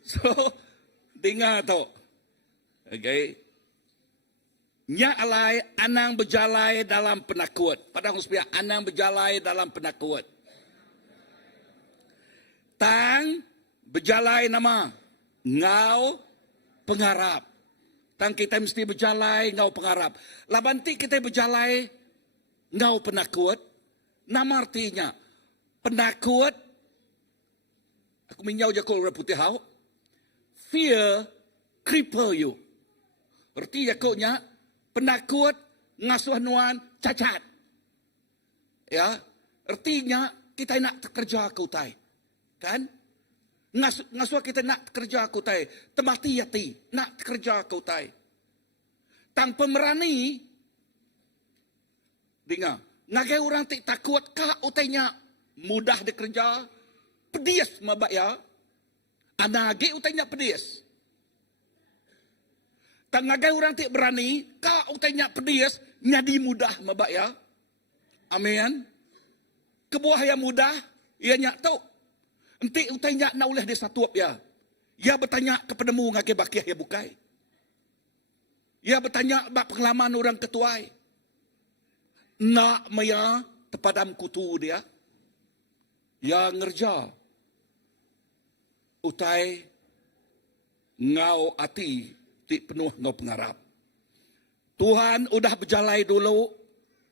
So, dengar tu. Okay. Nya alai anang berjalai dalam penakut. Pada huspiah anang berjalai dalam penakut. Tang berjalai nama ngau pengharap. Tang kita mesti berjalai ngau pengharap. Labanti kita berjalai ngau penakut. Nama artinya penakut. Aku minyau je kau putih hau. Fear cripple you. Arti jakutnya penakut ngasuh nuan cacat. Ya, artinya kita nak kerja kau tai. Kan? Ngasuh kita nak kerja kau tai. Temati yati nak kerja kau tai. Tang pemerani dengar. Nagai orang tik takut kah utainya mudah dikerja. Pedis mabak ya. Anagi utainya pedis. Tak nagai orang tik berani kah utainya pedis nyadi mudah mabak ya. Amin. Kebuah yang mudah ia nyak tahu. Enti utainya nak oleh dia satuap ya. Ia bertanya kepadamu ngagai bakiah ya bukai. Ia bertanya bak pengalaman orang ketuai. Nak maya tepadam kutu dia. Yang ngerja. Utai ngau ati ti penuh ngau pengarap. Tuhan udah berjalai dulu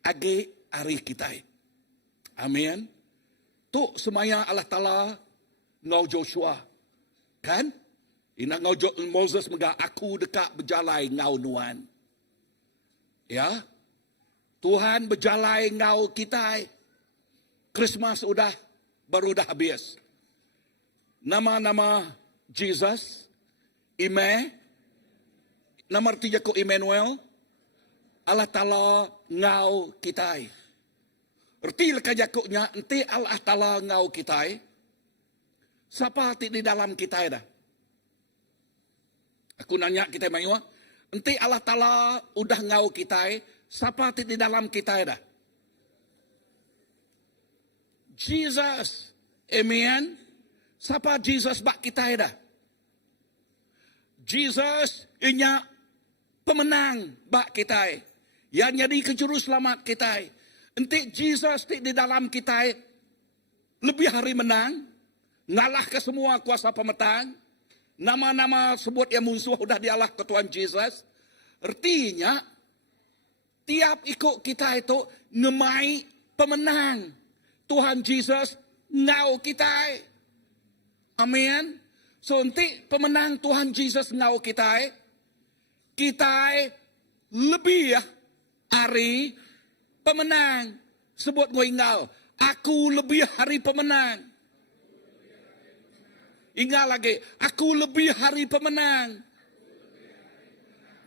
agi hari kita. Amin. Tu semaya Allah Ta'ala ngau Joshua. Kan? Ina ngau Moses mega aku dekat berjalai ngau nuan. Ya. Tuhan berjalai ngau kita. Christmas baru dah habis. Nama-nama Jesus, nama artinya ko Emmanuel, Allah Ta'ala ngau kita. Erti leka jakuknya, nanti Allah Ta'ala ngau kita. Siapa hati di dalam kita dah? Aku nanya kita mayua, nanti Allah Ta'ala udah ngau kita. Siapa di dalam kita dah? Jesus. Amen. Siapa Jesus bak kita dah? Jesus inya pemenang bak kita. Yang jadi kejuru selamat kita. Nanti Jesus di dalam kita lebih hari menang. Ngalah ke semua kuasa pemetang. Nama-nama sebut yang musuh udah dialah ke Tuhan Jesus. Artinya tiap ikut kita itu ngemai pemenang. Tuhan Jesus ngau kita. Amin. So nanti pemenang Tuhan Jesus ngau kita. Kita lebih hari pemenang. Sebut ngoingal. Aku lebih hari pemenang. Ingat lagi. Aku lebih hari pemenang.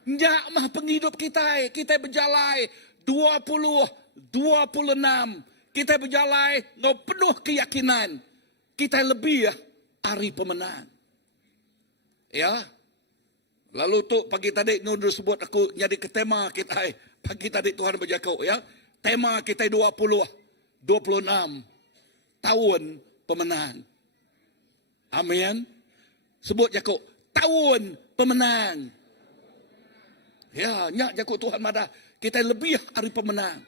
Nyak mah penghidup kita. Kita berjalai 20, 26. Kita berjalai ngau penuh keyakinan. kita lebih hari pemenang. Ya. Lalu tu pagi tadi ngundur sebut aku jadi ke tema kita pagi tadi Tuhan berjakau ya. Tema kita 26 tahun pemenang. Amin. Sebut jakau tahun pemenang. Ya, nyak jakau Tuhan madah kita lebih hari pemenang.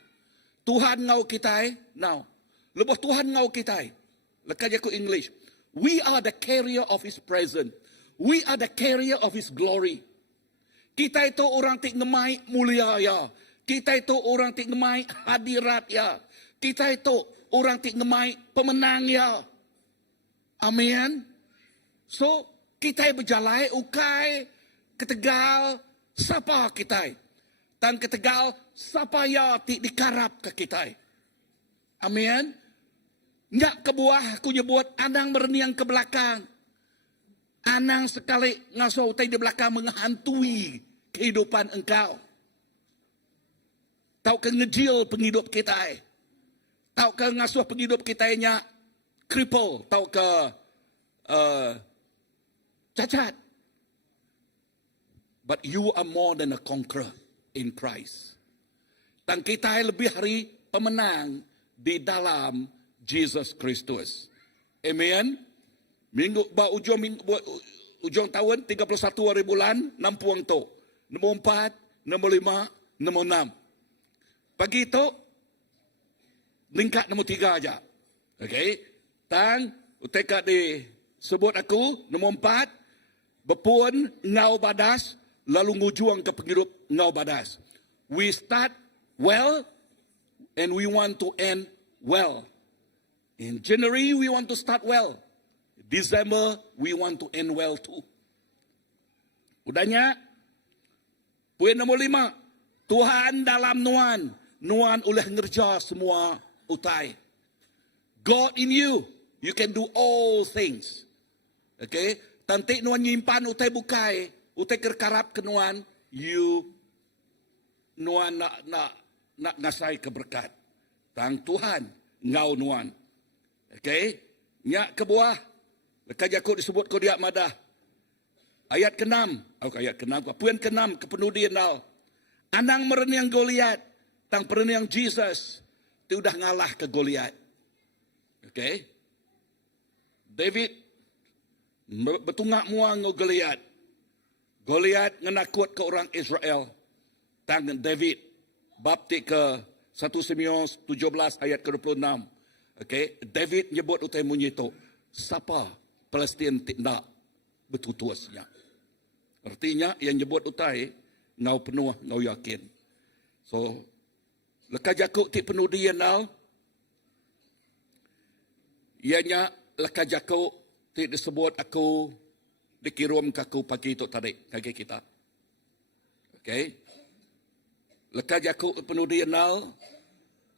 Tuhan ngau kita now. Lepas Tuhan ngau kita. Lekas jakau English. We are the carrier of His presence. We are the carrier of His glory. Kita itu orang tik ngemai mulia ya. Kita itu orang tik ngemai hadirat ya. Kita itu orang tik ngemai pemenang ya. Amin. So, kita berjalan ukai ke Tegal siapa kita. Dan ke Tegal siapa ya tik dikarap ke kita. Amin. Nyak ke buah aku nyebut anang berniang ke belakang. Anang sekali ngasuh utai di belakang menghantui kehidupan engkau. Tahu ke ngejil penghidup kita. Tahu ke ngasuh penghidup kita nya cripple. Tahu ke cacat. But you are more than a conqueror in Christ. Dan kita lebih hari pemenang di dalam Jesus Kristus. Amen. Ujung tahun 31 hari bulan 60 tu. Nombor 4, nombor 5, nombor 6. Pagi itu lingkat nombor 3 aja. Okey. Dan utek disebut aku nombor 4 berpun ngau badas lalu ngujuang ke penghidup ngau badas. We start well and we want to end well. In January we want to start well. December, we want to end well too. Udahnya, poin nombor 5. Tuhan dalam Nuan. Nuan oleh ngerja semua utai. God in you. You can do all things. Okay? Tanti Nuan nyimpan utai bukai. Utai kerkarap ke Nuan. Nuan nak ngasai keberkat. Tang Tuhan ngau Nuan. Okay? Nyak ke buah. Lekas Yakub disebut kau dia madah. Ayat ke-6. Ayat ke-6. Puan ke-6. Kepenudian dal. Anang mereniang Goliat. Tang pereniang Jesus. Dia udah ngalah ke Goliat. Okay. David. Betungak muang ke Goliat. Goliat ngenakut ke orang Israel. Tang David. Bab ke 1 Simeon 17 ayat ke-26. Okay. David nyebut utai munyi itu. Siapa Palestin tidak betutuasnya. Artinya yang nyebut utai ngau penuh, ngau yakin. So, lekas Yakub tik penuh dia nal. Ianya lekas Yakub tik disebut aku dikirim ke aku pagi itu tadi kaki kita. Okay. Lekas Yakub penuh dia nal.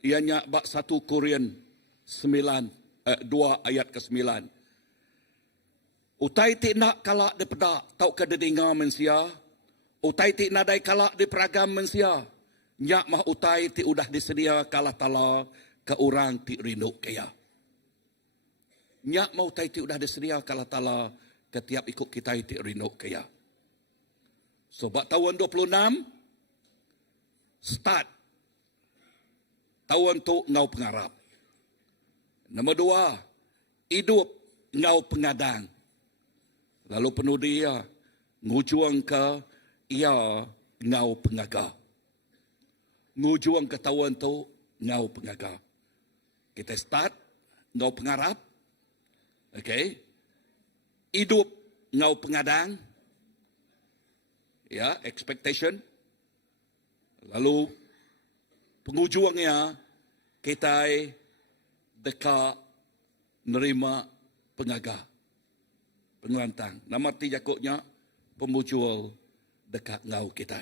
Ianya bak 1 Korintus 2 ayat ke-9. Utai tik nak kalak di pedak, tau ke dengar mensia. Utai tik nadai kalak di peragam mensia. Nyak mah utai tik udah disedia kalah tala ke orang tik rindu kaya. Nyak mah utai tik udah disedia kalah tala ke tiap ikut kita tik rindu kaya. Sobat tahun 26, start. Tahun tu ngau pengarap. Nombor 2, hidup ngau pengadang. Lalu penuh dia ngujuang ke ia ngau pengaga. Ngujuang ke tahun tu ngau pengaga. Kita start ngau pengarap. Okay. Hidup ngau pengadang. Ya, expectation. Lalu pengujuangnya kita dekat nerima pengaga. Pengelantang. Nama ti Yakubnya pemujul dekat ngau kita.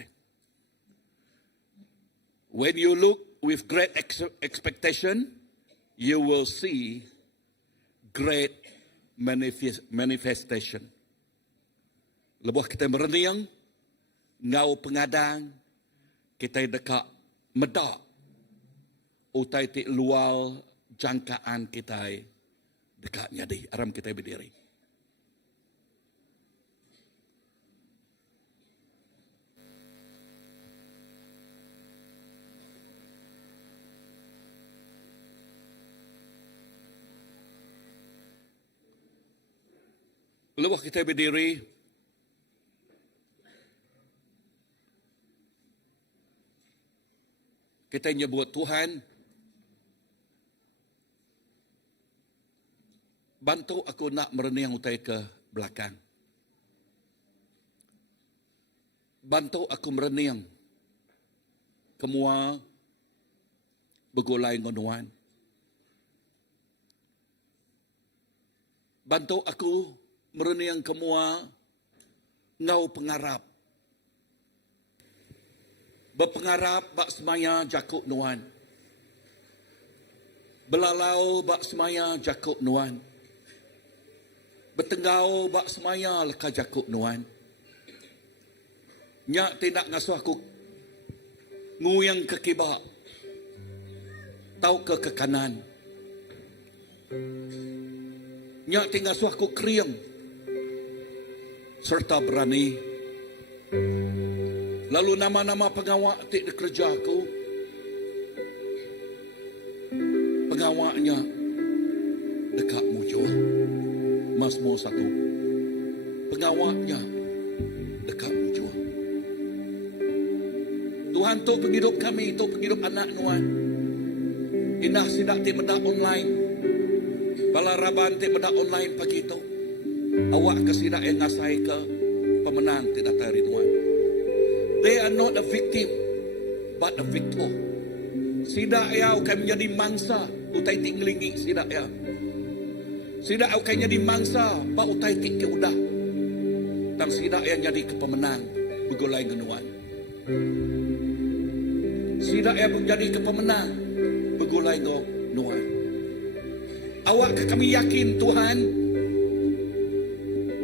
When you look with great expectation, you will see great manifestation. Lebuh kita mereniang, ngau pengadang, kita dekat medak, utai ti lual jangkaan kita dekatnya di aram kita berdiri. Lepas kita berdiri, kita nyebut Tuhan, bantu aku nak merenung utai ke belakang. Bantu aku merenung kemua begulai ngonuan. Bantu aku merenung kemua ngau pengarap. Berpengarap bak semaya jakuk nuan. Belalau bak semaya jakuk nuan. Bertenggau bak semaya leka jakuk nuan. Nyak tidak ngasuh aku nguyang ke kibak. Tau ke kanan. Nyak tinggal ngasuh aku kriang. Serta berani. Lalu nama-nama pengawak di kerja aku. Pengawaknya dekat mujur. Mazmur 1. Pengawaknya dekat mujur. Tuhan tu penghidup kami, tu penghidup anak nuan. Indah sidak ti medak online. Balaraban ti medak online pagi tu. Awak kesidak yang ngasai ke pemenang tidak tari tuan. They are not a victim, but a victor. Sidak ya akan menjadi mangsa, utai tik ngelingi sidak ya. Sidak akan menjadi mangsa, pak utai tik ke udah. Dan sidak yang jadi kepemenang, begulai genuan. Sidak yang menjadi kepemenang, begulai genuan. Awak kami yakin Tuhan.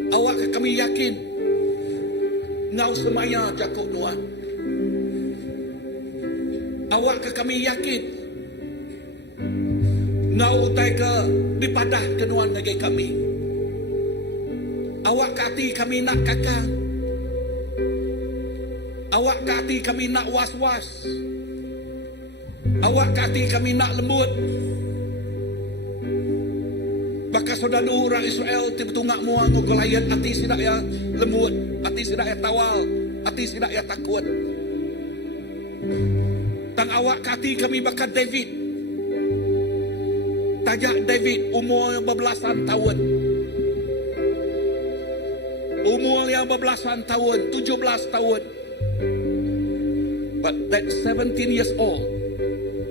Awak kami yakin ngau semaya jakuk nuan. Awak kami yakin ngau utai ke dipadah kenuan ngagi kami. Awak kati kami nak kakang. Awak kati kami nak was-was. Awak kati kami nak lembut. Baka saudara orang Israel tiba-tungak muang Goliat hati sidak ya lembut, hati sidak ya tawal, hati sidak ya takut. Tang awak kati kami bakal David. Tajak David umur berbelasan tahun. Umur yang berbelasan tahun, 17 tahun. But that 17 years old,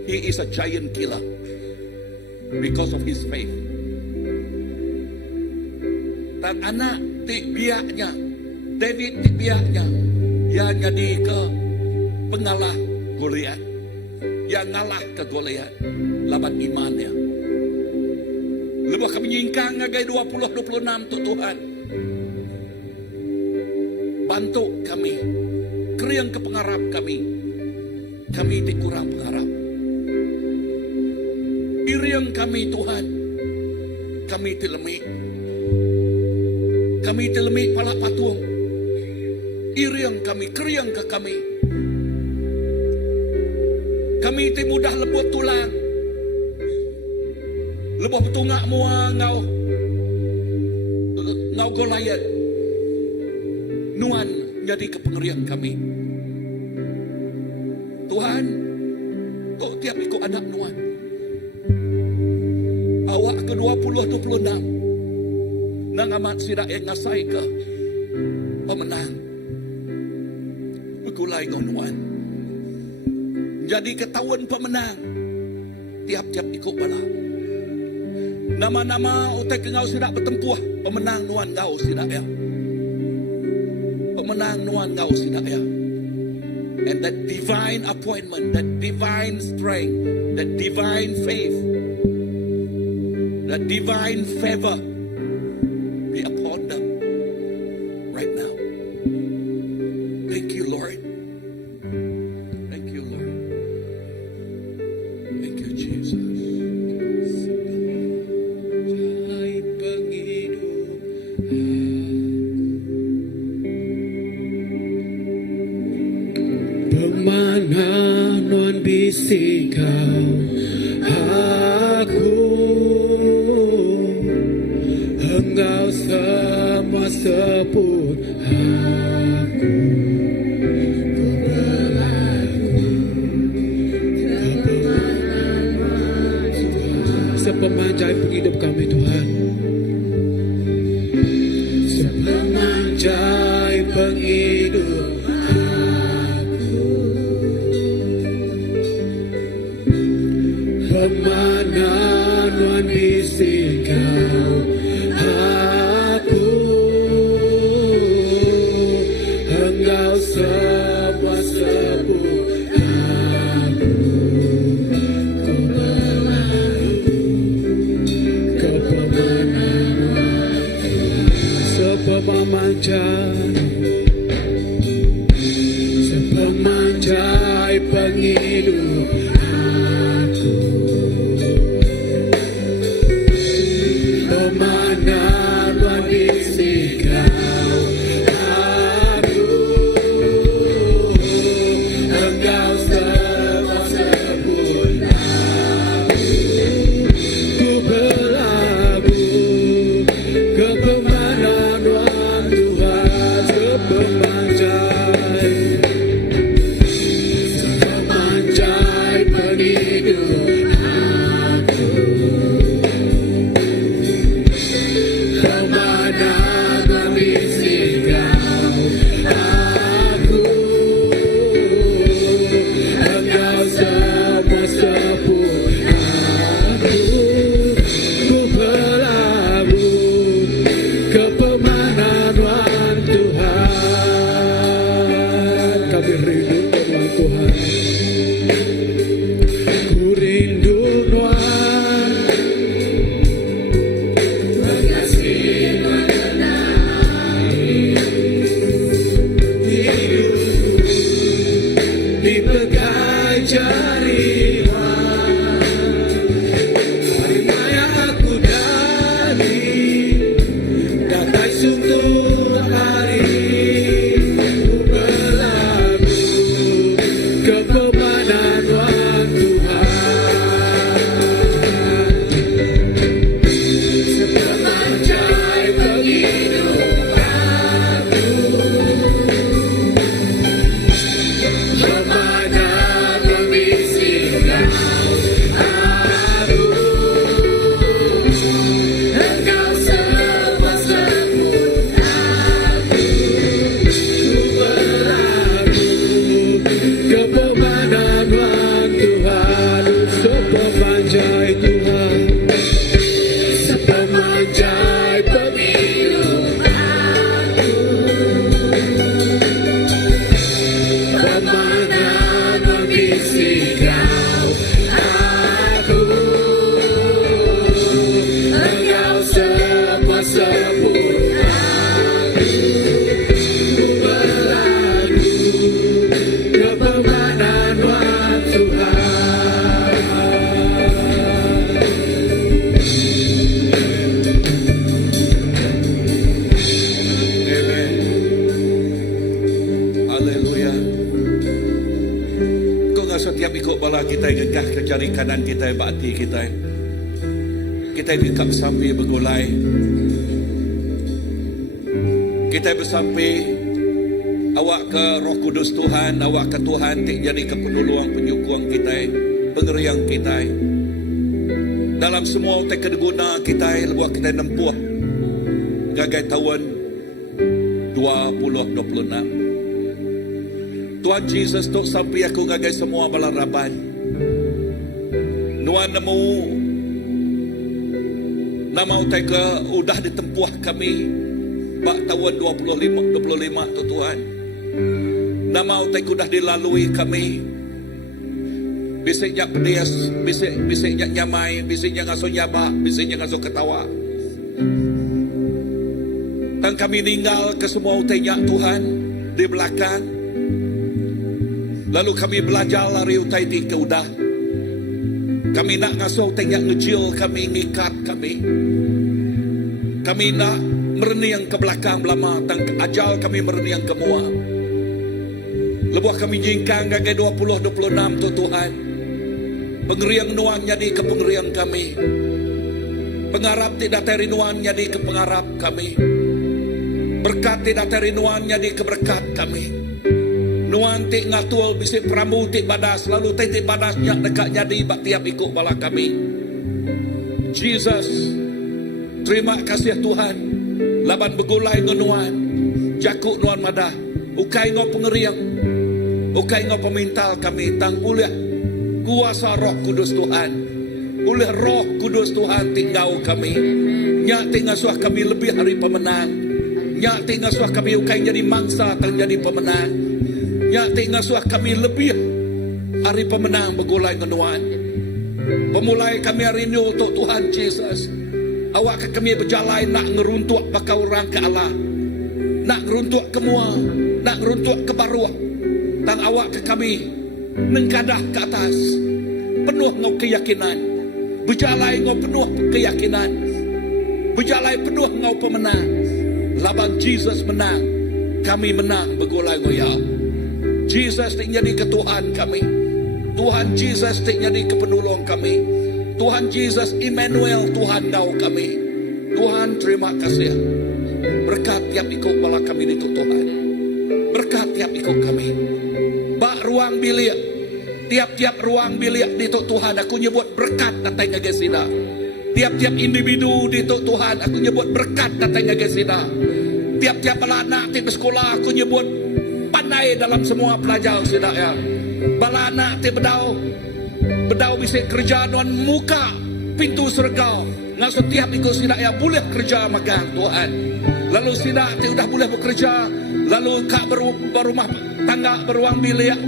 he is a giant killer because of his faith. Dan anak tik biaknya, David tik biaknya, yang jadi ke pengalah Goliat, yang ngalah ke Goliat, laban imannya. Lepas kami nyingkang ngagai 20-26 tu Tuhan, bantu kami, kriang ke pengarap kami tik kurang pengarap. Iriang kami Tuhan, kami telemik. Kami telemik pala patung. Iriang kami, kriang ke kami. Kami ti mudah lembut tulang. Lebih betungak mua ngau Goliat. Nuan jadi kepengerian kami. Tuhan, kau tiap ikut anak nuan. Awak ke 20-26. Nang amat sidak yang ngasai ke pemenang. Begulai ngonuan. Jadi ketahuan pemenang. Tiap-tiap ikut bala. Nama-nama utai ke ngau sidak bertempuh. Pemenang nuan ngau sidak ya. Pemenang nuan ngau sidak ya. And that divine appointment, that divine strength, that divine faith, that divine favor be upon them right now. Thank you, Lord. Thank you, Lord. Thank you, Jesus. Pemana non bisi kau aku, engkau semua sebut aku. Ku berlaku sepemanjai penghidup kami Tuhan, sepemanjai penghidup aku. Pemana nuan bisi kau aku, engkau semua sebut aku. Ku berlalu ke pemana sepemanjai, sepemanjai penghidup aku. Pemana nuan bisi kau aku, engkau semua sebut aku. Ku berlaku ke pemana nuan Tuhan, sepemanjai, sepemanjai penghidup aku. Pemana nuan bisi kau aku, engkau semua sebut aku. Ku berlalu ke pemana nuan Tuhan. Kami rindu firman Tuhan, ku rindu nuan, mengasihi mengenai hidupku, dipegang jari hari maya aku dari datai suntuk hari. Ku berlalu ke pemana nuan Tuhan, sepemanjai penghidup aku. Pemana nuan bisi kau aku, engkau semua sebut aku. Ku berlalu ke pemana nuan Tuhan, sepemanjai Tuhan, sepemanjai penghidup aku. Pemana nuan bisi kau aku, engkau semua sebut aku. Ku berlalu ke pemana nuan Tuhan. Amen. Haleluya. Kau nggak setiap ikut bala kita gegah ke jari kanan kita, bakti kita. Kita gekap sampai bergulai. Kita bersampai awak ke Roh Kudus Tuhan, awak ke Tuhan tik jadi kepenolong penyukung kita, pengeriang kita. Dalam semua utai kedeguna kita, lebuah kita nempuh gagai tahun 2026. Tuhan Yesus tok sampai aku gagai semua balaraban. Nuan nemu nama utai ke udah ditempuh kami bak tahun 25 tu Tuhan. Nama utai ke udah dilalui kami. Bisiknya pedas, bisiknya nyamai, bisiknya ngaso nyaba, bisiknya ngaso ketawa. Dan kami tinggal ke semua utainya Tuhan di belakang. Lalu kami belajar lari utai di ke udah. Kami nak ngasuh utainya ngejil kami, ngikat kami. Kami nak mereniang ke belakang lama, dan ajal kami mereniang ke mua. Lebuh kami jingkang ngagai 2026 tu Tuhan. Pengeriang nuan jadi ke pengeriang kami. Pengarap tidak terinuan jadi ke pengarap kami. Berkat tidak terinuan jadi ke berkat kami. Nuan tik ngatul bisik peramu tik badas. Lalu tik badasnya dekat jadi bak tiap ikut bala kami. Jesus, terima kasih Tuhan. Laban begulai nuan. Jakuk nuan madah. Ukai ngau pengeriang. Ukai ngau pemintal kami. Tang uliah kuasa Roh Kudus Tuhan. Oleh Roh Kudus Tuhan tinggal kami. Nyak tinggal suah kami lebih hari pemenang. Nyak tinggal suah kami ukai jadi mangsa tang jadi pemenang. Nyak tinggal suah kami lebih hari pemenang begulai ngenuan. Pemulai kami hari ini untuk Tuhan Yesus. Awak ke kami berjalan nak ngeruntuk bakal orang ke Allah. Nak ngeruntuk ke mua. Nak ngeruntuk ke baruah. Tang awak ke kami nengkadah ke atas. Penuh ngau keyakinan. Berjalan ngau penuh keyakinan. Berjalan penuh ngau pemenang. Laban Jesus menang. Kami menang begulai ngoya. Jesus tik jadi ketuhan kami. Tuhan Jesus tik jadi kepenolong kami. Tuhan Jesus Immanuel Tuhan ngau kami. Tuhan terima kasih. Berkat tiap ikut bala kami itu Tuhan. Berkat tiap ikut kami. Bak ruang bilik. Tiap-tiap ruang bilik di Tuhan aku nyebut berkat datangnya gesida. Tiap-tiap individu di Tuhan aku nyebut berkat datangnya gesida. Tiap-tiap anak di sekolah aku nyebut pandai dalam semua pelajar sida ya. Bala anak ti bedau bisik kerja nuan muka pintu surga. Ngan setiap ikut sida ya boleh kerja magang Tuhan. Lalu sida ti udah boleh bekerja. Lalu kak berumah tangga beruang bilik.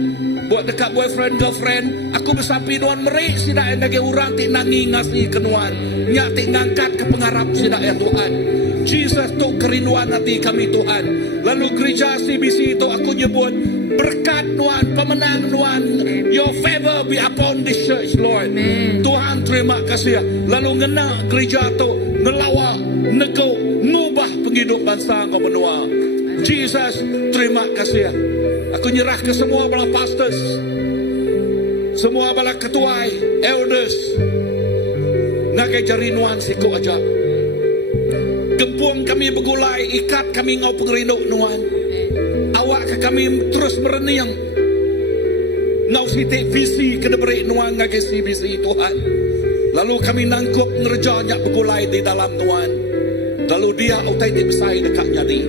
Buat dekat boyfriend, girlfriend. Aku bersampi nuan merik sidak yang ngagi orang tik nangi ngasih kenuan. Nyak tik ngangkat ke pengarap sidak ya Tuhan. Jesus tu kerinduan hati kami Tuhan. Lalu gereja CBC itu aku nyebut berkat nuan, pemenang nuan. Your favor be upon this church Lord. Tuhan terima kasih. Lalu ngena gereja tu ngelawa, nego, ngubah penghidup bangsa kau menua. Jesus terima kasih. Aku nyerah ke semua bala pastors, semua bala ketua, elders, ngagai jari nuan siku aja. Gempuang kami begulai, ikat kami ngau pengerinduk nuan. Awak ke kami terus mereniang. Ngau sitik visi ke deberi nuan ngagai CBC Tuhan. Lalu kami nangkup ngerjanya begulai di dalam nuan. Lalu dia utai di besai dekat jadi.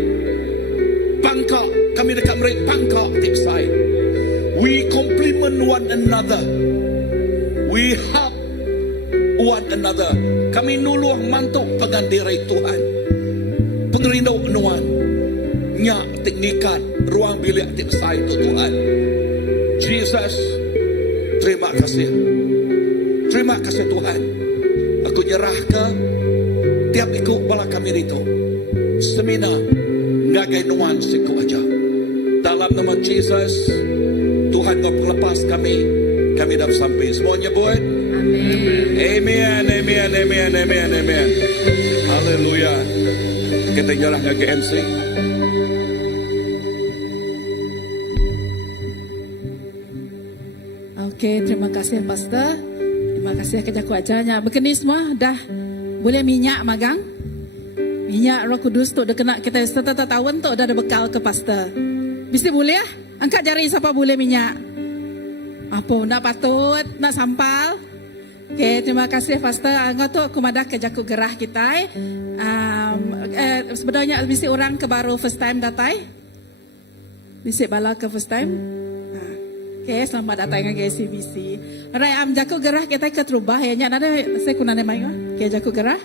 Bangka kami dekat mereka pangkak tipsai. We complement one another. We help one another. Kami nuluh mantuk pengandirai Tuhan. Pengerindau nuan. Nyak teknikat ruang bilik tipsai itu Tuhan. Jesus, terima kasih. Terima kasih Tuhan. Aku nyerah ke tiap ikut bala kami itu. Seminar ngagai nuan siku aja. Dalam nama Jesus, Tuhan kau lepas kami dah sampai. Semuanya buat amen, amen, amen, amen, amen. Haleluya. Kita jalan ke MC. Oke, terima kasih Pastor. Terima kasih kerja kuajanya. Begini semua dah boleh minyak magang. Minyak Roh Kudus tu dah kena kita setata tahun tu dah ada bekal ke Pastor. Bisa boleh ya? Angkat jari siapa boleh minyak. Apa nak patut, nak sampal. Okay, terima kasih Pastor. Angkat tu aku madah kejaku gerah kita. Sebenarnya bisa orang ke baru first time datai. Bisa bala ke first time. Okay, selamat datang ke CBC. Alright, jaku gerah kita ke terubah ya. Nada saya kunane mai ke jaku gerah.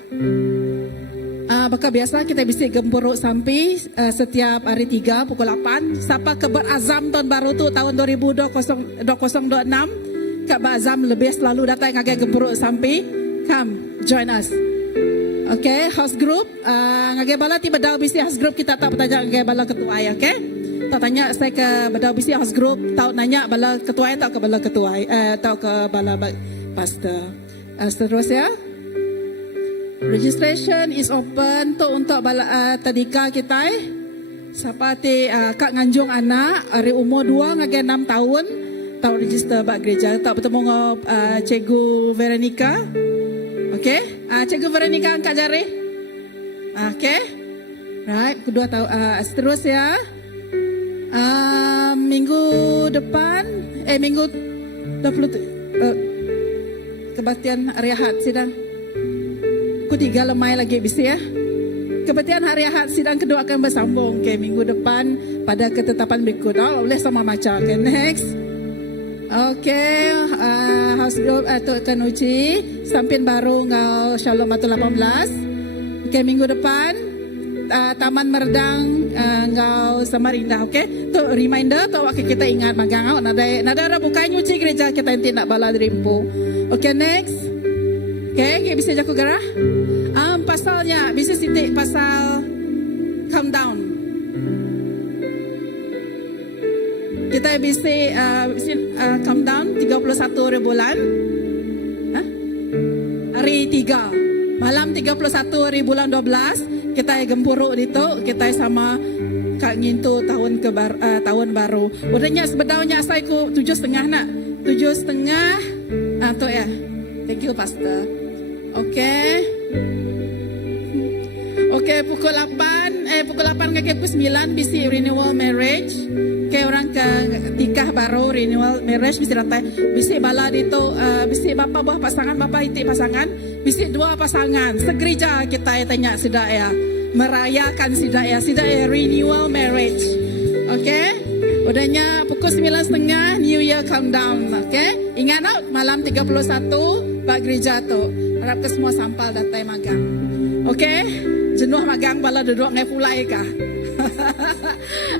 Maka biasa kita bisa gempuruk sampai setiap hari 3 pukul 8. Siapa ke berazam tahun baru tu tahun 2026 ke berazam lebih selalu datang ngagak gempuruk sampai. Come join us. Okay, house group ngagak bala tiba dah bisi house group kita tak bertanya ngagak bala ketua ya, okay? Tak tanya saya ke badau bisi house group tahu nanya bala ketua tak ke bala ketua tahu ke bala pastor. Seterusnya registration is open tu untuk bala tadika kita. Seperti Kak Nganjung anak, hari umur 2 ngage 6 tahun, tahu register bak gereja. Tak bertemu dengan Cikgu Veronica. Okey, Cikgu Veronica angkat jari. Okey, right, kedua tahu. Terus ya. Minggu depan, minggu 20 kebaktian hari Ahad sidang. Ketiga lemai lagi bisa ya. Kebaktian hari Ahad sidang kedua akan bersambung ke minggu depan pada ketetapan berikut. Boleh sama macam. Okay, next. Okay, house group atau Kanuci sampin baru ngau Shalom atau 18. Okay, minggu depan Taman Merdang ngau Samarinda. Okay, tu reminder tu waktu kita ingat magang ngau nada bukai nyuci gereja kita nanti nak bala rimpu. Okay, next. Okay, bisa jago gerah. Pasalnya bisa sitik pasal countdown. Kita bisa countdown 31 hari bulan. Hari 3. Malam 31 hari bulan 12 kita gempuruk itu kita sama Kak Ngintu tahun baru. Udahnya sebenarnya saya ku 7.30 nak. 7.30 tu ya. Thank you Pastor. Okay, pukul 8 ke pukul 9 bisi renewal marriage. Okay, orang ke tikah baru renewal marriage bisi rantai. Bisi bala itu bisi bapa buah pasangan, bapa itik pasangan, bisi dua pasangan. Segereja kita tanya sidak ya. Merayakan sidak ya renewal marriage. Okay? Udahnya pukul 9.30 New Year countdown. Okay? Ingat tak malam 31 Pak gereja tu. Harap ke semua sampal datai magang. Okay? Jenuh magang bala duduk ngai pulai kah?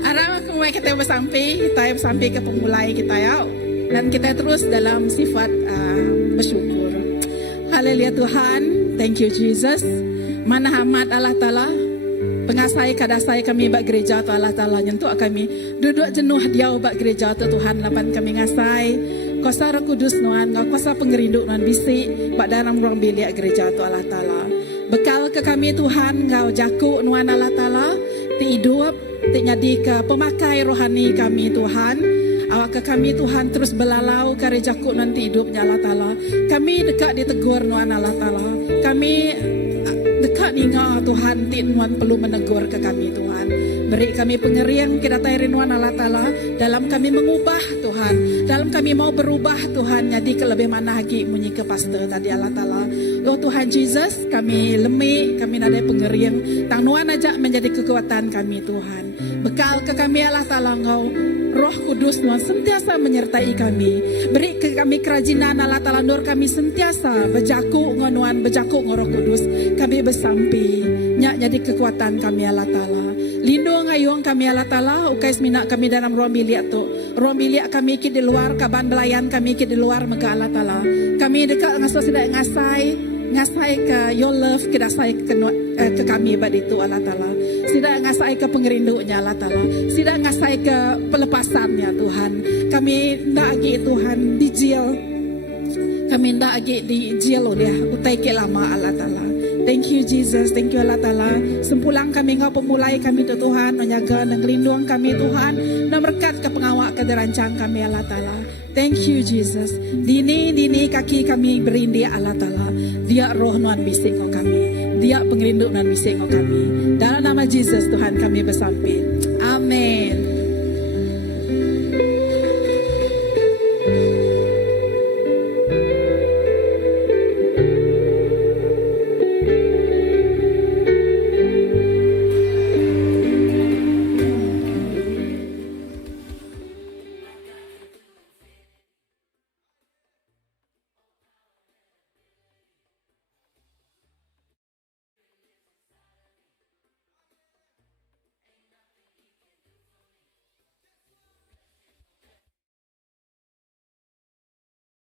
Harap kumai kita bersampai ke pemulai kita ya. Dan kita terus dalam sifat bersyukur. Haleluya Tuhan. Thank you Jesus. Mana hamad Allah Ta'ala. Pengasai kadasai kami bak gereja tu Allah Ta'ala nyentuh kami. Duduk jenuh diau bak gereja tu Tuhan. Lapan kami ngasai. Kuasa Roh Kudus nuan. Kuasa pengerinduk nuan bisik. Bak dalam ruang bilik gereja tu Allah Ta'ala. Bekal ke kami Tuhan, Engkau jakuk nuan Allah Ta'ala, ti hidup, ti nyadi ke pemakai rohani kami Tuhan. Awak ke kami Tuhan terus belalau kare jakuk nanti hidupnya Allah Ta'ala. Kami dekat ditegur nuan Allah Ta'ala. Kami dekat ingat Tuhan, ti nuan perlu menegur ke kami Tuhan. Beri kami pengerian kedatai nuan Allah Ta'ala. Dalam kami mengubah Tuhan. Dalam kami mau berubah Tuhan. Jadi ke lebih mana lagi munyi ke pastor tadi Allah Ta'ala. Oh Tuhan Jesus, kami lemik, kami nadai pengerian. Tang nuan ajak menjadi kekuatan kami Tuhan. Bekal ke kami Allah Ta'ala Engkau. Roh Kudus Tuhan sentiasa menyertai kami. Beri ke kami kerajinan Allah Ta'ala. Nur kami sentiasa berjakuk ngonuan, berjakuk Roh Kudus. Kami bersampi. Nyak jadi kekuatan kami Allah Ta'ala. Lindung ayung kami Allah Ta'ala. Ukais minak kami dalam ruang bilik tu. Ruang bilik kami ikut di luar. Kaban belayan kami ikut di luar. Maka Allah Ta'ala. Kami dekat ngasai sedang ngasai ke your love kita sai ke kami bad itu Allah Ta'ala. Sida ngasai ke pengerindunya Allah Ta'ala. Sida ngasai ke pelepasannya Tuhan. Kami ndak lagi Tuhan dijil. Kami ndak lagi dijil dia. Utai ke lama Allah Ta'ala. Thank you Jesus, thank you Allah Ta'ala. Sempulang kami Engkau pemulai kami tu Tuhan. Menjaga dan melindungi kami Tuhan. Dan berkat ke pengawal ke derancang kami Allah Ta'ala. Thank you Jesus. Dini kaki kami berindi Allah Ta'ala. Dia roh nuan bisik Engkau kami. Dia pengerinduk nuan bisik Engkau kami. Dalam nama Jesus Tuhan kami bersampai. Amin.